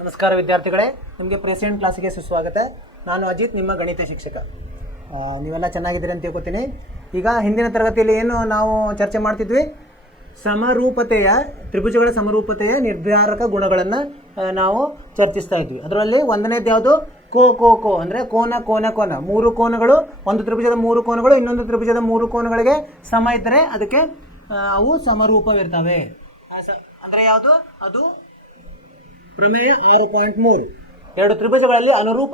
ನಮಸ್ಕಾರ ವಿದ್ಯಾರ್ಥಿಗಳೇ, ನಿಮಗೆ ಪ್ರೆಸೆಂಟ್ ಕ್ಲಾಸಿಗೆ ಸುಸ್ವಾಗತ. ನಾನು ಅಜಿತ್, ನಿಮ್ಮ ಗಣಿತ ಶಿಕ್ಷಕ. ನೀವೆಲ್ಲ ಚೆನ್ನಾಗಿದ್ದೀರಿ ಅಂತ ತಿಳ್ಕೊತೀನಿ. ಈಗ ಹಿಂದಿನ ತರಗತಿಯಲ್ಲಿ ಏನು ನಾವು ಚರ್ಚೆ ಮಾಡ್ತಿದ್ವಿ, ತ್ರಿಭುಜಗಳ ಸಮರೂಪತೆಯ ನಿರ್ಧಾರಕ ಗುಣಗಳನ್ನು ನಾವು ಚರ್ಚಿಸ್ತಾ ಇದ್ವಿ. ಅದರಲ್ಲಿ ಒಂದನೇದು ಯಾವುದು, ಕೋ ಅಂದರೆ ಕೋನ ಮೂರು ಕೋನಗಳು, ಒಂದು ತ್ರಿಭುಜದ ಮೂರು ಕೋನಗಳು ಇನ್ನೊಂದು ತ್ರಿಭುಜದ ಮೂರು ಕೋನಗಳಿಗೆ ಸಮ ಇದ್ದರೆ ಅದಕ್ಕೆ ಅವು ಸಮರೂಪವಿರ್ತವೆ. ಅಂದರೆ ಯಾವುದು ಅದು? ಪ್ರಮೇಯ 6.3. ಎರಡು ತ್ರಿಭುಜಗಳಲ್ಲಿ ಅನುರೂಪ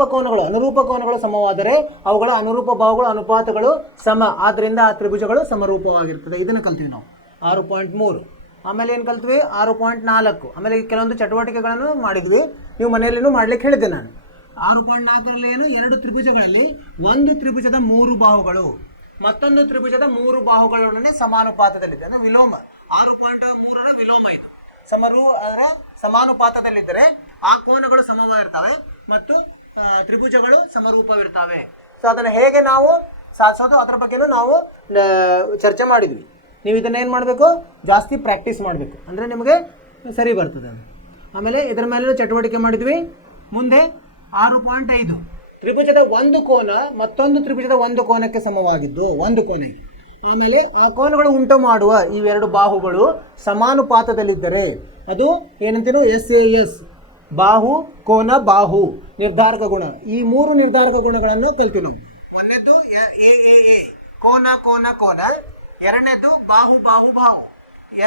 ಕೋನಗಳು ಸಮವಾದರೆ ಅವುಗಳ ಅನುರೂಪ ಬಾಹುಗಳ ಅನುಪಾತಗಳು ಸಮ, ಆದ್ದರಿಂದ ಆ ತ್ರಿಭುಜಗಳು ಸಮರೂಪವಾಗಿರ್ತದೆ. ಇದನ್ನು ಕಲ್ತೀವಿ ನಾವು 6.3. ಆಮೇಲೆ ಏನು ಕಲ್ತ್ವಿ? 6.4. ಆಮೇಲೆ ಕೆಲವೊಂದು ಚಟುವಟಿಕೆಗಳನ್ನು ಮಾಡಿದ್ವಿ, ನೀವು ಮನೆಯಲ್ಲಿನೂ ಮಾಡ್ಲಿಕ್ಕೆ ಹೇಳಿದ್ದೆ ನಾನು. 6.4ರಲ್ಲಿ ಏನು, ಎರಡು ತ್ರಿಭುಜಗಳಲ್ಲಿ ಒಂದು ತ್ರಿಭುಜದ ಮೂರು ಬಾಹುಗಳು ಮತ್ತೊಂದು ತ್ರಿಭುಜದ ಮೂರು ಬಾಹುಗಳೊಡನೆ ಸಮಾನುಪಾತದಲ್ಲಿದೆ, ಅಂದರೆ ವಿಲೋಮ. 6.3ರ ವಿಲೋಮ ಇದು. ಅದರ ಸಮಾನುಪಾತದಲ್ಲಿದ್ದರೆ ಆ ಕೋನಗಳು ಸಮವಾಗಿರ್ತವೆ ಮತ್ತು ತ್ರಿಭುಜಗಳು ಸಮರೂಪವಿರ್ತವೆ. ಸೊ ಅದನ್ನು ಹೇಗೆ ನಾವು ಸಾಧಿಸೋದು ಅದರ ಬಗ್ಗೆನೂ ನಾವು ಚರ್ಚೆ ಮಾಡಿದ್ವಿ. ನೀವು ಇದನ್ನೇನು ಮಾಡಬೇಕು, ಜಾಸ್ತಿ ಪ್ರಾಕ್ಟೀಸ್ ಮಾಡಬೇಕು, ಅಂದರೆ ನಿಮಗೆ ಸರಿ ಬರ್ತದೆ. ಆಮೇಲೆ ಇದರ ಮೇಲೆ ಚಟುವಟಿಕೆ ಮಾಡಿದ್ವಿ. ಮುಂದೆ 6.5, ತ್ರಿಭುಜದ ಒಂದು ಕೋನ ಮತ್ತೊಂದು ತ್ರಿಭುಜದ ಒಂದು ಕೋನಕ್ಕೆ ಸಮವಾಗಿದ್ದು, ಒಂದು ಕೋನಕ್ಕೆ. ಆಮೇಲೆ ಆ ಕೋನಗಳು ಉಂಟು ಮಾಡುವ ಇವೆರಡು ಬಾಹುಗಳು ಸಮಾನುಪಾತದಲ್ಲಿದ್ದರೆ ಅದು ಏನಂತೇನು, SAS, ಬಾಹು ಕೋನ ಬಾಹು ನಿರ್ಧಾರಕ ಗುಣ. ಈ ಮೂರು ನಿರ್ಧಾರಕ ಗುಣಗಳನ್ನು ಕಲ್ತೀವಿ ನಾವು. ಒಂದನೇದ್ದು AAA, ಕೋನ. ಎರಡನೇದ್ದು ಬಾಹು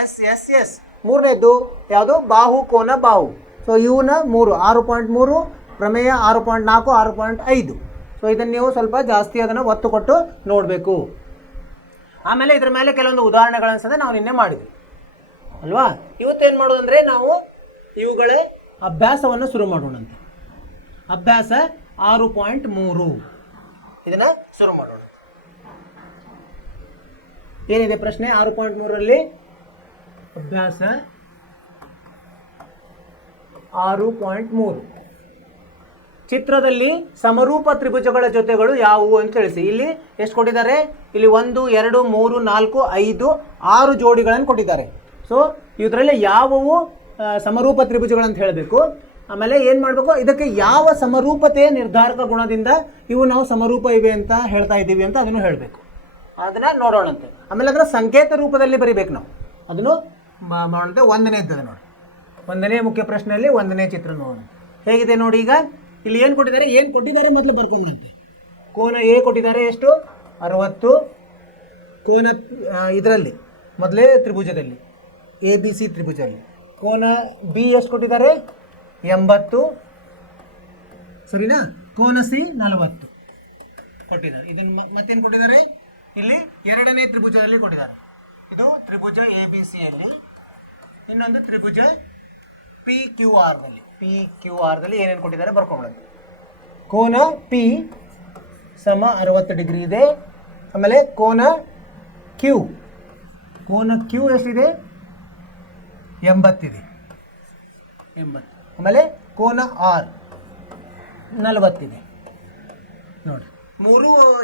SS. ಮೂರನೇದ್ದು ಯಾವುದು, ಬಾಹು ಕೋನ ಬಾಹು. ಸೊ ಇವನ್ನ 6.3 ಪ್ರಮೇಯ 6.4 6.5. ಸೊ ಇದನ್ನು ನೀವು ಸ್ವಲ್ಪ ಜಾಸ್ತಿ ಅದನ್ನು ಒತ್ತು ಕೊಟ್ಟು ನೋಡಬೇಕು. ಆಮೇಲೆ ಇದ್ರ ಮೇಲೆ ಕೆಲವೊಂದು ಉದಾಹರಣೆಗಳನ್ನು ಸಹ ನಾವು ನಿನ್ನೆ ಮಾಡಿದ್ವಿ ಅಲ್ವಾ. ಇವತ್ತೇನು ಮಾಡೋದಂದರೆ ನಾವು ಇವುಗಳ ಅಭ್ಯಾಸವನ್ನು ಶುರು ಮಾಡೋಣಂತೆ. ಅಭ್ಯಾಸ 6.3 ಇದನ್ನು ಶುರು ಮಾಡೋಣ. ಏನಿದೆ ಪ್ರಶ್ನೆ 6.3ರಲ್ಲಿ? ಅಭ್ಯಾಸ 6.3, ಚಿತ್ರದಲ್ಲಿ ಸಮರೂಪ ತ್ರಿಭುಜಗಳ ಜೊತೆಗಳು ಯಾವುವು ಅಂತ ತಿಳಿಸಿ. ಇಲ್ಲಿ ಎಷ್ಟು ಕೊಟ್ಟಿದ್ದಾರೆ? ಇಲ್ಲಿ 1 2 3 4 5 6 ಜೋಡಿಗಳನ್ನು ಕೊಟ್ಟಿದ್ದಾರೆ. ಸೊ ಇದರಲ್ಲಿ ಯಾವುವು ಸಮರೂಪ ತ್ರಿಭುಜಗಳಂತ ಹೇಳಬೇಕು. ಆಮೇಲೆ ಏನು ಮಾಡಬೇಕು, ಇದಕ್ಕೆ ಯಾವ ಸಮರೂಪತೆಯ ನಿರ್ಧಾರಕ ಗುಣದಿಂದ ಇವು ನಾವು ಸಮರೂಪ ಇವೆ ಅಂತ ಹೇಳ್ತಾ ಇದ್ದೀವಿ ಅಂತ ಅದನ್ನು ಹೇಳಬೇಕು. ಅದನ್ನು ನೋಡೋಣಂತೆ. ಆಮೇಲೆ ಅದರ ಸಂಕೇತ ರೂಪದಲ್ಲಿ ಬರೀಬೇಕು ನಾವು. ಅದನ್ನು ಮಾಡೋಣಂತೆ. ಒಂದನೇದ್ದು ನೋಡಿ, ಒಂದನೇ ಮುಖ್ಯ ಪ್ರಶ್ನೆಯಲ್ಲಿ ಒಂದನೇ ಚಿತ್ರ ನೋಡೋಣ ಹೇಗಿದೆ ನೋಡಿ. ಈಗ ಇಲ್ಲಿ ಏನು ಕೊಟ್ಟಿದ್ದಾರೆ ಮೊದಲು ಬರ್ಕೊಂಬಂತೆ. ಕೋನ ಎ ಕೊಟ್ಟಿದ್ದಾರೆ ಎಷ್ಟು? 60. ಕೋನ ಇದರಲ್ಲಿ ಮೊದಲೇ ತ್ರಿಭುಜದಲ್ಲಿ ABC ತ್ರಿಭುಜದಲ್ಲಿ ಕೋನ ಬಿ ಎಷ್ಟು ಕೊಟ್ಟಿದ್ದಾರೆ? 80. ಸರಿನಾ? ಕೋನ ಸಿ 40 ಕೊಟ್ಟಿದ್ದಾರೆ. ಇದನ್ನು ಮತ್ತೇನು ಕೊಟ್ಟಿದ್ದಾರೆ? ಇಲ್ಲಿ ಎರಡನೇ ತ್ರಿಭುಜದಲ್ಲಿ ಕೊಟ್ಟಿದ್ದಾರೆ. ಇದು ತ್ರಿಭುಜ ABCಯಲ್ಲಿ, ಇನ್ನೊಂದು ತ್ರಿಭುಜ PQRದಲ್ಲಿ ಏನೇನು ಕೊಟ್ಟಿದ್ದಾರೆ ಬರ್ಕೊಂಡ್ಬಿಡೋದು. ಕೋನ P ಸಮ 60 ಡಿಗ್ರಿ ಇದೆ. ಆಮೇಲೆ ಕೋನ Q ಎಷ್ಟಿದೆ? 80 ಇದೆ. 80. ಆಮೇಲೆ ಕೋನ R 40 ಇದೆ. ನೋಡಿ,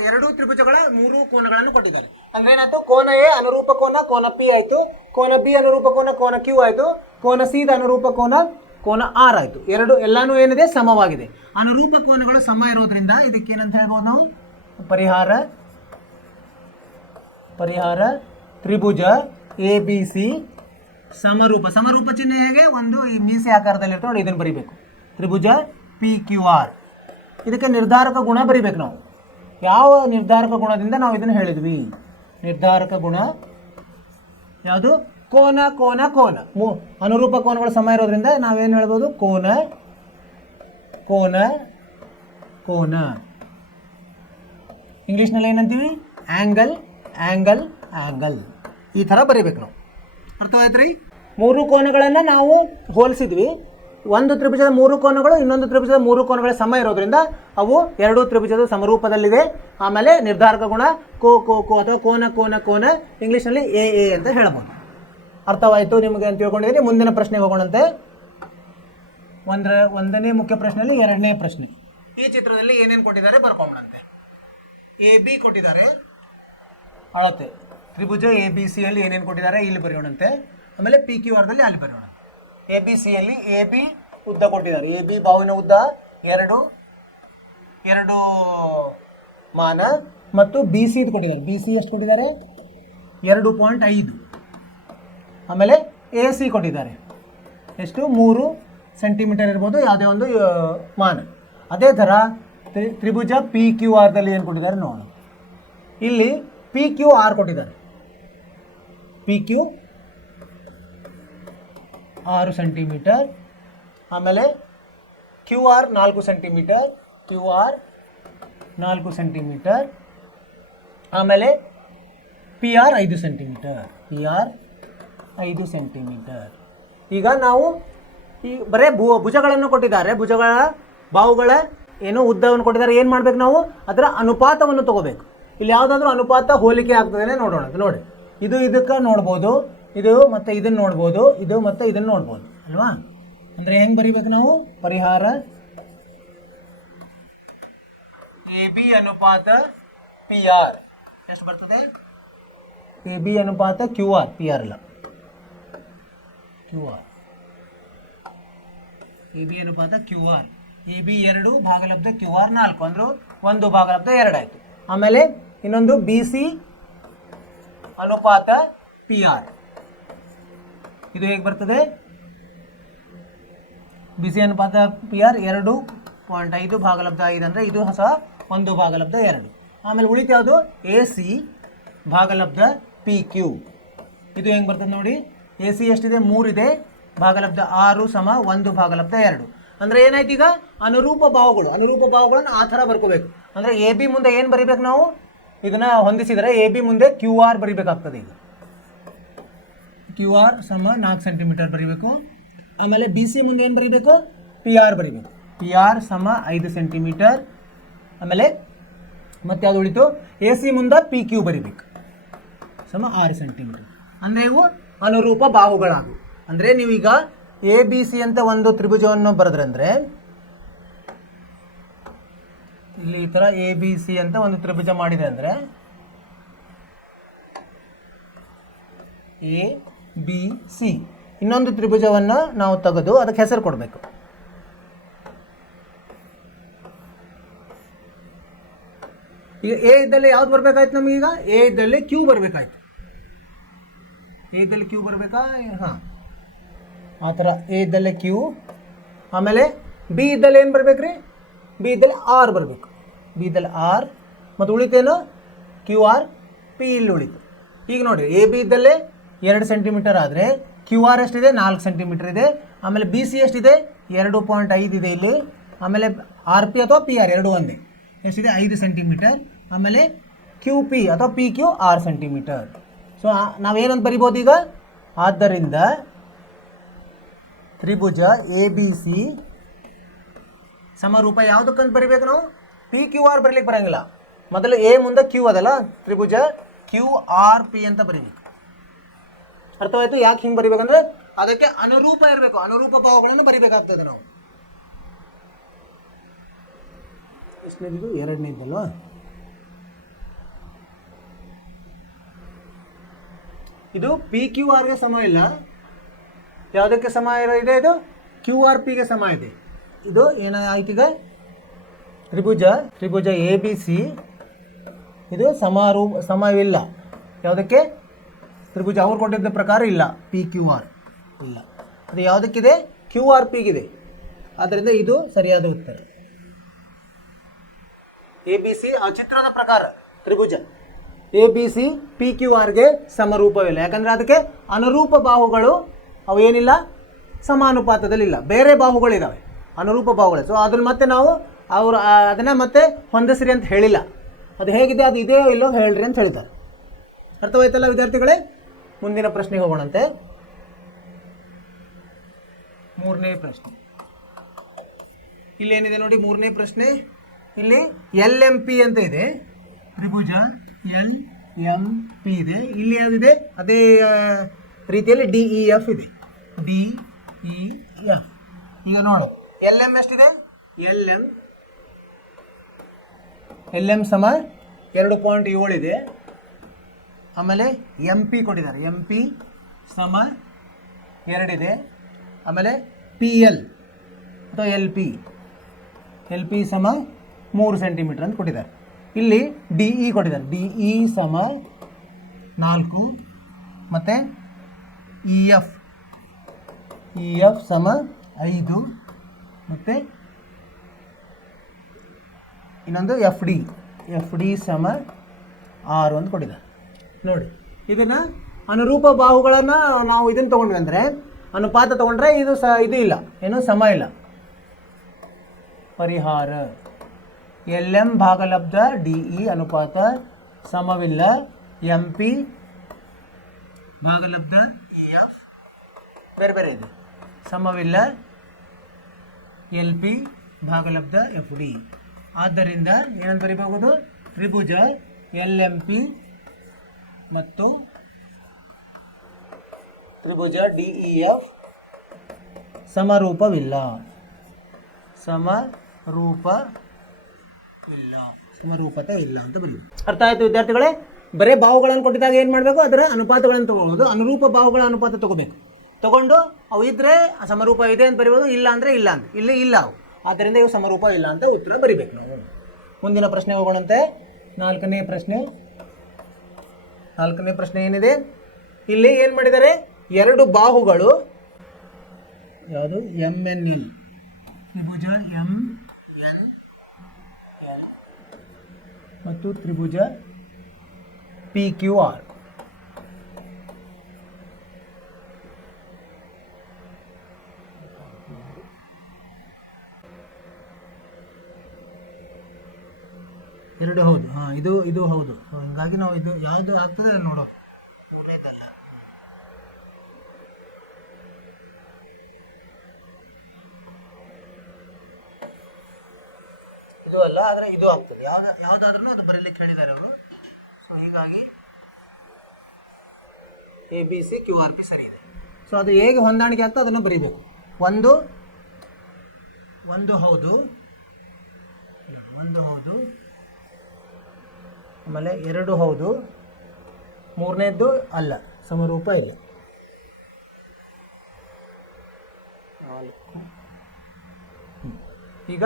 ಎರಡು ತ್ರಿಭುಜಗಳ ಮೂರು ಕೋನಗಳನ್ನು ಕೊಟ್ಟಿದ್ದಾರೆ. ಅಂದ್ರೆ ಏನಾಯ್ತು? ಕೋನ ಎ ಅನುರೂಪ ಕೋನ P ಆಯಿತು. ಕೋನ ಬಿ ಅನುರೂಪ ಕೋನ Q ಆಯಿತು. ಕೋನ ಸಿ ಅನುರೂಪ ಕೋನ R ಆಯಿತು. ಎಲ್ಲಾನು ಏನಿದೆ? ಸಮವಾಗಿದೆ. ಅನುರೂಪ ಕೋನಗಳು ಸಮ ಇರೋದ್ರಿಂದ ಇದಕ್ಕೇನಂತ ಹೇಳ್ಬೋದು ನಾವು? ಪರಿಹಾರ ತ್ರಿಭುಜ ABC ಸಮರೂಪ ಚಿಹ್ನೆ ಹೇಗೆ? ಒಂದು ಈ ಮೀಸೆ ಆಕಾರದಲ್ಲಿರ್ತವೆ ನೋಡಿ, ಇದನ್ನು ಬರಿಬೇಕು. ತ್ರಿಭುಜ PQR. ಇದಕ್ಕೆ ನಿರ್ಧಾರಕ ಗುಣ ಬರಿಬೇಕು ನಾವು. ಯಾವ ನಿರ್ಧಾರಕ ಗುಣದಿಂದ ನಾವು ಇದನ್ನು ಹೇಳಿದ್ವಿ? ನಿರ್ಧಾರಕ ಗುಣ ಯಾವುದು? ಕೋನ ಅನುರೂಪ ಕೋನಗಳು ಸಮ ಇರೋದ್ರಿಂದ ನಾವೇನು ಹೇಳ್ಬೋದು? ಕೋನ ಇಂಗ್ಲೀಷ್ನಲ್ಲಿ ಏನಂತೀವಿ? ಆ್ಯಂಗಲ್. ಈ ಥರ ಬರೀಬೇಕು ನಾವು. ಅರ್ಥವಾಯ್ತು ರೀ? ಮೂರು ಕೋನಗಳನ್ನು ನಾವು ಹೋಲಿಸಿದ್ವಿ. ಒಂದು ತ್ರಿಭುಜದ ಮೂರು ಕೋನಗಳು ಇನ್ನೊಂದು ತ್ರಿಭುಜದ ಮೂರು ಕೋನಗಳ ಸಮ ಇರೋದ್ರಿಂದ ಅವು ಎರಡೂ ತ್ರಿಭುಜದ ಸಮರೂಪದಲ್ಲಿದೆ. ಆಮೇಲೆ ನಿರ್ಧಾರಕ ಗುಣ ಕೋ ಅಥವಾ ಕೋನ ಇಂಗ್ಲೀಷ್ನಲ್ಲಿ AA ಅಂತ ಹೇಳ್ಬೋದು. ಅರ್ಥವಾಯಿತು ನಿಮಗೆ ಅಂತ ತಿಳ್ಕೊಂಡಿದ್ದೀನಿ. ಮುಂದಿನ ಪ್ರಶ್ನೆಗೆ ಹೋಗೋಣಂತೆ. ಒಂದನೇ ಮುಖ್ಯ ಪ್ರಶ್ನೆಯಲ್ಲಿ ಎರಡನೇ ಪ್ರಶ್ನೆ. ಈ ಚಿತ್ರದಲ್ಲಿ ಏನೇನು ಕೊಟ್ಟಿದ್ದಾರೆ ಬರ್ಕೊಂಬಂತೆ. AB ಕೊಟ್ಟಿದ್ದಾರೆ, ಅಳತೆ ತ್ರಿಭುಜ ABCಯಲ್ಲಿ ಏನೇನು ಕೊಟ್ಟಿದ್ದಾರೆ ಇಲ್ಲಿ ಬರೆಯೋಣಂತೆ. ಆಮೇಲೆ PQRದಲ್ಲಿ ಅಲ್ಲಿ ಬರೆಯೋಣ. ABCಯಲ್ಲಿ AB ಉದ್ದ ಕೊಟ್ಟಿದ್ದಾರೆ. ಎ ಬಿ ಬಾಹುವಿನ ಉದ್ದ 2 ಮಾನ ಮತ್ತು ಬಿ ಸಿ ಕೊಟ್ಟಿದ್ದಾರೆ. ಬಿ ಸಿ ಎಷ್ಟು ಕೊಟ್ಟಿದ್ದಾರೆ? 2.5. ಆಮೇಲೆ ಎ ಸಿ ಕೊಟ್ಟಿದ್ದಾರೆ ಎಷ್ಟು? 3 ಸೆಂಟಿಮೀಟರ್ ಇರ್ಬೋದು, ಯಾವುದೇ ಒಂದು ಮಾನ. ಅದೇ ಥರ ತ್ರಿಭುಜ ಪಿ ಕ್ಯೂ ಆರ್ದಲ್ಲಿ ಏನು ಕೊಟ್ಟಿದ್ದಾರೆ ನೋಡೋಣ. ಇಲ್ಲಿ ಪಿ ಕ್ಯೂ ಆರ್ ಕೊಟ್ಟಿದ್ದಾರೆ. ಪಿ ಕ್ಯೂ 6 ಸೆಂಟಿಮೀಟರ್, ಆಮೇಲೆ Q R 4 centimetre, Q R 4 centimetre, ಆಮೇಲೆ P R 5 centimetre, P R 5 centimetre. ಈಗ ನಾವು ಈ ಬರೇ ಭುಜಗಳನ್ನು ಕೊಟ್ಟಿದ್ದಾರೆ, ಭುಜಗಳ ಬಾಹುಗಳ ಏನೋ ಉದ್ದವನ್ನು ಕೊಟ್ಟಿದ್ದಾರೆ. ಏನು ಮಾಡ್ಬೇಕು ನಾವು? ಅದರ ಅನುಪಾತವನ್ನು ತಗೋಬೇಕು. ಇಲ್ಲಿ ಯಾವುದಾದ್ರೂ ಅನುಪಾತ ಹೋಲಿಕೆ ಆಗ್ತದೆ ನೋಡೋಣ. ನೋಡಿ, ಇದು ಇದಕ್ಕೆ ನೋಡ್ಬೋದು, ಇದು ಮತ್ತು ಇದನ್ನು ನೋಡ್ಬೋದು, ಇದು ಮತ್ತು ಇದನ್ನು ನೋಡ್ಬೋದು ಅಲ್ವಾ? ಅಂದರೆ ಹೆಂಗೆ ಬರೀಬೇಕು ನಾವು? ಪರಿಹಾರ ಎ ಬಿ ಅನುಪಾತ ಪಿ ಆರ್ ಎಷ್ಟು ಬರ್ತದೆ? ಎ ಬಿ ಅನುಪಾತ ಕ್ಯೂ ಆರ್, ಪಿ ಆರ್ ಅಲ್ಲ, ಕ್ಯೂ ಆರ್. ಎ ಬಿ ಅನುಪಾತ ಕ್ಯೂ ಆರ್. ಎ ಬಿ 2 ಭಾಗಲಬ್ಧ ಕ್ಯೂ ಆರ್ 4 ಅಂದರೂ 1 ಭಾಗಲಬ್ಧ 2 ಆಯಿತು. ಆಮೇಲೆ ಇನ್ನೊಂದು ಬಿ ಸಿ ಅನುಪಾತ ಪಿ ಆರ್. ಇದು ಹೇಗೆ ಬರ್ತದೆ? ಬಿ ಸಿ ಅನುಪಾತ ಪಿ ಆರ್ 2.5 ಭಾಗಲಬ್ಧ 5 ಅಂದರೆ ಇದು ಸಹ 1 ಭಾಗಲಬ್ಧ 2. ಆಮೇಲೆ ಉಳಿತು ಯಾವುದು? ಎ ಸಿ ಭಾಗಲಬ್ಧ ಪಿ ಕ್ಯೂ. ಇದು ಹೆಂಗೆ ಬರ್ತದೆ ನೋಡಿ? ಎ ಸಿ ಎಷ್ಟಿದೆ? 3 ಇದೆ, ಭಾಗಲಬ್ಧ 6 ಸಮ 1 ಭಾಗಲಬ್ಧ 2. ಅಂದರೆ ಏನಾಯ್ತು? ಈಗ ಅನುರೂಪ ಬಾಹುಗಳನ್ನು ಆ ಥರ ಬರ್ಕೋಬೇಕು. ಅಂದರೆ ಎ ಬಿ ಮುಂದೆ ಏನು ಬರೀಬೇಕು ನಾವು? ಇದನ್ನು ಹೊಂದಿಸಿದರೆ ಎ ಬಿ ಮುಂದೆ ಕ್ಯೂ ಆರ್ ಬರೀಬೇಕಾಗ್ತದೆ. ಈಗ ಕ್ಯೂ ಆರ್ ಸಮ 4 ಸೆಂಟಿಮೀಟರ್ ಬರೀಬೇಕು. ಆಮೇಲೆ ಬಿ ಸಿ ಮುಂದೆ ಏನು ಬರೀಬೇಕು? ಪಿ ಆರ್ ಬರೀಬೇಕು. ಪಿ ಆರ್ ಸಮ 5 ಸೆಂಟಿಮೀಟರ್. ಆಮೇಲೆ ಮತ್ತೆ ಯಾವುದು ಉಳಿತು? ಎ ಸಿ ಮುಂದೆ ಪಿ ಕ್ಯೂ ಬರೀಬೇಕು ಸಮ 6 ಸೆಂಟಿಮೀಟರ್. ಅಂದರೆ ಇವು ಅನುರೂಪ ಬಾಹುಗಳಾಗು. ಅಂದರೆ ನೀವೀಗ ಎ ಬಿ ಸಿ ಅಂತ ಒಂದು ತ್ರಿಭುಜವನ್ನು ಬರೆದ್ರಂದ್ರೆ ಇಲ್ಲಿ ಈ ಥರ ಎ ಬಿ ಸಿ ಅಂತ ಒಂದು ತ್ರಿಭುಜ ಮಾಡಿದೆ ಅಂದರೆ ಎ ಬಿ ಸಿ, ಇನ್ನೊಂದು ತ್ರಿಭುಜವನ್ನು ನಾವು ತೆಗೆದು ಅದಕ್ಕೆ ಹೆಸರು ಕೊಡಬೇಕು. ಈಗ ಎ ಇದ್ದಲ್ಲಿ ಯಾವ್ದು ಬರಬೇಕಾಯ್ತು ನಮಗೀಗ? ಎ ಇದ್ದಲ್ಲಿ ಕ್ಯೂ ಬರಬೇಕಾಯ್ತು. ಎ ಇದ್ದಲ್ಲಿ ಕ್ಯೂ ಬರಬೇಕಾ? ಹಾಂ, ಆ ಥರ ಎ ಇದ್ದಲ್ಲಿ ಕ್ಯೂ. ಆಮೇಲೆ ಬಿ ಇದ್ದಲ್ಲಿ ಏನು ಬರಬೇಕ್ರಿ? ಬಿ ಇದ್ದಲ್ಲಿ ಆರ್ ಬರಬೇಕು. ಬಿ ಇದ್ದಲ್ಲಿ ಆರ್ ಮತ್ತು ಉಳಿತೇನು? ಕ್ಯೂ ಆರ್ ಪಿ ಇಲ್ಲಿ ಉಳಿತು. ಈಗ ನೋಡಿ, ಎ ಬಿ ಇದ್ದಲ್ಲೇ 2 ಸೆಂಟಿಮೀಟರ್ ಆದರೆ ಕ್ಯೂ ಆರ್ ಎಷ್ಟಿದೆ? 4 ಸೆಂಟಿಮೀಟರ್ ಇದೆ. ಆಮೇಲೆ ಬಿ ಸಿ ಎಷ್ಟಿದೆ? 2.5 ಇದೆ ಇಲ್ಲಿ. ಆಮೇಲೆ ಆರ್ ಪಿ ಅಥವಾ ಪಿ ಆರ್ 2 ಒಂದೇ ಎಷ್ಟಿದೆ? 5 ಸೆಂಟಿಮೀಟರ್. ಆಮೇಲೆ ಕ್ಯೂ ಪಿ ಅಥವಾ ಪಿ ಕ್ಯೂ 6 ಸೆಂಟಿಮೀಟರ್. ಸೊ ನಾವೇನಂತ ಬರಿಬೋದು ಈಗ? ಆದ್ದರಿಂದ ತ್ರಿಭುಜ ಎ ಬಿ ಸಿ ಸಮರೂಪ ಯಾವುದಕ್ಕಂತ ಬರಿಬೇಕು ನಾವು? ಪಿ ಕ್ಯೂ ಆರ್ ಬರಲಿಕ್ಕೆ ಬರೋಂಗಿಲ್ಲ. ಮೊದಲು ಎ ಮುಂದೆ ಕ್ಯೂ ಅದಲ್ಲ, ತ್ರಿಭುಜ ಕ್ಯೂ ಆರ್ ಪಿ ಅಂತ ಬರೀಬೇಕು. ಅರ್ಥವಾಯ್ತು? ಯಾಕೆ ಹಿಂಗೆ ಬರಿಬೇಕಂದ್ರೆ ಅದಕ್ಕೆ ಅನುರೂಪ ಇರಬೇಕು, ಅನುರೂಪ ಭಾವಗಳನ್ನು ಬರಿಬೇಕಾಗ್ತದೆ ನಾವು. ಎಷ್ಟನೇದು? 2ನೇದಲ್ವಾ? ಇದು ಪಿ ಕ್ಯೂ ಆರ್ಗೆ ಸಮ ಇಲ್ಲ. ಯಾವುದಕ್ಕೆ ಸಮ ಇದೆ? ಇದು ಕ್ಯೂ ಆರ್ ಪಿಗೆ ಸಮ ಇದೆ. ಇದು ಏನಾಯ್ತು ಈಗ? ತ್ರಿಭುಜ ಎ ಬಿ ಸಿ ಇದು ಸಮವಿಲ್ಲ. ಯಾವುದಕ್ಕೆ? ತ್ರಿಭುಜ ಅವ್ರು ಕೊಟ್ಟಿದ್ದ ಪ್ರಕಾರ ಇಲ್ಲ, ಪಿ ಕ್ಯೂ ಆರ್ ಇಲ್ಲ. ಅದು ಯಾವುದಕ್ಕಿದೆ? Q R ಪಿಗಿದೆ. ಆದ್ದರಿಂದ ಇದು ಸರಿಯಾದ ಉತ್ತರ. ಎ ಬಿ ಸಿ ಆ ಚಿತ್ರದ ಪ್ರಕಾರ ತ್ರಿಭುಜ A B C P Q ಆರ್ಗೆ ಸಮರೂಪವಿಲ್ಲ. ಯಾಕಂದರೆ ಅದಕ್ಕೆ ಅನುರೂಪ ಬಾಹುಗಳು ಅವು ಏನಿಲ್ಲ, ಸಮಾನುಪಾತದಲ್ಲಿಲ್ಲ. ಬೇರೆ ಬಾಹುಗಳಿದ್ದಾವೆ, ಅನುರೂಪ ಬಾಹುಗಳು. ಸೊ ಅದ್ರಲ್ಲಿ ಮತ್ತೆ ನಾವು ಅದನ್ನು ಮತ್ತೆ ಹೊಂದಿಸ್ರಿ ಅಂತ ಹೇಳಿಲ್ಲ. ಅದು ಹೇಗಿದೆ, ಅದು ಇದೆಯೋ ಇಲ್ಲೋ ಹೇಳ್ರಿ ಅಂತ ಹೇಳಿದ್ದಾರೆ. ಅರ್ಥವಾಯ್ತಲ್ಲ ವಿದ್ಯಾರ್ಥಿಗಳೇ? ಮುಂದಿನ ಪ್ರಶ್ನೆಗೆ ಹೋಗೋಣಂತೆ. 3ನೇ ಪ್ರಶ್ನೆ ಇಲ್ಲೇನಿದೆ ನೋಡಿ. 3ನೇ ಪ್ರಶ್ನೆ ಇಲ್ಲಿ ಎಲ್ ಎಂ ಪಿ ಅಂತ ಇದೆ. ತ್ರಿಭುಜ ಎಲ್ ಎಂ ಪಿ ಇದೆ. ಇಲ್ಲಿ ಯಾವುದಿದೆ? ಅದೇ ರೀತಿಯಲ್ಲಿ ಡಿ ಇ ಎಫ್ ಇದೆ. D E F. ಈಗ ನೋಡಿ, ಎಲ್ ಎಂ ಎಷ್ಟಿದೆ? ಎಲ್ ಎಂ ಸಮ 2.7 ಇದೆ. ಆಮೇಲೆ ಎಂ ಪಿ ಕೊಟ್ಟಿದ್ದಾರೆ. ಎಂ ಪಿ ಸಮ 2 ಇದೆ. ಆಮೇಲೆ ಪಿ ಎಲ್ ಅಥವಾ ಎಲ್ ಪಿ ಸಮ 3 ಸೆಂಟಿಮೀಟರ್ ಅಂತ ಕೊಟ್ಟಿದ್ದಾರೆ. ಇಲ್ಲಿ ಡಿ ಇ ಕೊಟ್ಟಿದ್ದಾರೆ, ಡಿ ಇ ಸಮ 4 ಮತ್ತು ಇ ಎಫ್ ಸಮ 5 ಮತ್ತು ಇನ್ನೊಂದು ಎಫ್ ಡಿ ಸಮ 6 ಅಂತ ಕೊಟ್ಟಿದ್ದಾರೆ. ನೋಡಿ, ಇದನ್ನು ಅನುರೂಪ ಬಾಹುಗಳನ್ನು ನಾವು ಇದನ್ನು ತೊಗೊಂಡ್ವಿ ಅಂದರೆ ಅನುಪಾತ ತೊಗೊಂಡ್ರೆ ಇದು ಇದು ಇಲ್ಲ, ಏನು ಸಮ ಇಲ್ಲ. ಪರಿಹಾರ ಎಲ್ ಎಂ ಭಾಗಲಬ್ಧ ಡಿ ಇ ಅನುಪಾತ ಸಮವಿಲ್ಲ ಎಂ ಪಿ ಭಾಗಲಬ್ಧ ಇ ಎಫ್ ಬೇರೆ ಇದೆ, ಸಮವಿಲ್ಲ ಎಲ್ ಪಿ ಭಾಗಲಬ್ಧ ಎಫ್ ಡಿ. ಆದ್ದರಿಂದ ಏನಂತ ಬರೀಬಹುದು, ತ್ರಿಭುಜ ಎಲ್ ಎಂ ಪಿ ಮತ್ತು ತ್ರಿಭುಜ ಡಿ ಇ ಎಫ್ ಸಮರೂಪವಿಲ್ಲ ಸಮರೂಪತೆ ಇಲ್ಲ ಅಂತ ಬರೀಬೇಕು. ಅರ್ಥ ಆಯಿತು ವಿದ್ಯಾರ್ಥಿಗಳೇ? ಬರೀ ಬಾಹುಗಳನ್ನು ಕೊಟ್ಟಿದ್ದಾಗ ಏನು ಮಾಡಬೇಕು, ಅದರ ಅನುಪಾತಗಳನ್ನು ತೊಗೊಳ್ಳೋದು. ಅನುರೂಪ ಬಾಹುಗಳ ಅನುಪಾತ ತೊಗೋಬೇಕು. ತೊಗೊಂಡು ಅವು ಇದ್ದರೆ ಸಮರೂಪ ಇದೆ ಅಂತ ಬರೀಬೋದು, ಇಲ್ಲ ಅಂದರೆ ಇಲ್ಲ ಅಂತ. ಇಲ್ಲಿ ಇಲ್ಲ ಅವು, ಆದ್ದರಿಂದ ಇವು ಸಮರೂಪ ಇಲ್ಲ ಅಂತ ಉತ್ತರ ಬರಿಬೇಕು ನಾವು. ಮುಂದಿನ ಪ್ರಶ್ನೆ ಹೋಗೋಣಂತೆ. ನಾಲ್ಕನೇ ಪ್ರಶ್ನೆ ಏನಿದೆ, ಇಲ್ಲಿ ಏನು ಮಾಡಿದ್ದಾರೆ, ಎರಡು ಬಾಹುಗಳು ಯಾವುದು ಎಮ್ ಎನ್ ಎಲ್, ತ್ರಿಭುಜ ಎಮ್ ಎನ್ ಎಲ್ ಮತ್ತು ತ್ರಿಭುಜ ಪಿ ಕ್ಯೂ ಆರ್. ಎರಡು ಹೌದು, ಹಾಂ ಇದು ಹೌದು. ಹೀಗಾಗಿ ನಾವು ಇದು ಯಾವುದು ಆಗ್ತದೆ ನೋಡೋದು, ಮೂರನೇದಲ್ಲ. ಇದು ಅಲ್ಲ, ಆದರೆ ಇದು ಆಗ್ತದೆ. ಯಾವುದಾದ್ರೂ ಅದು ಬರೀಲಿಕ್ಕೆ ಹೇಳಿದ್ದಾರೆ ಅವರು. ಸೊ ಹೀಗಾಗಿ A B C Q R P ಸರಿ ಇದೆ. ಸೊ ಅದು ಹೇಗೆ ಹೊಂದಾಣಿಕೆ ಆಗ್ತದೆ ಅದನ್ನು ಬರೀಬೇಕು. ಒಂದು ಹೌದು, ಆಮೇಲೆ ಎರಡು ಹೌದು, ಮೂರನೇದ್ದು ಅಲ್ಲ, ಸಮರೂಪ ಇಲ್ಲ. ಈಗ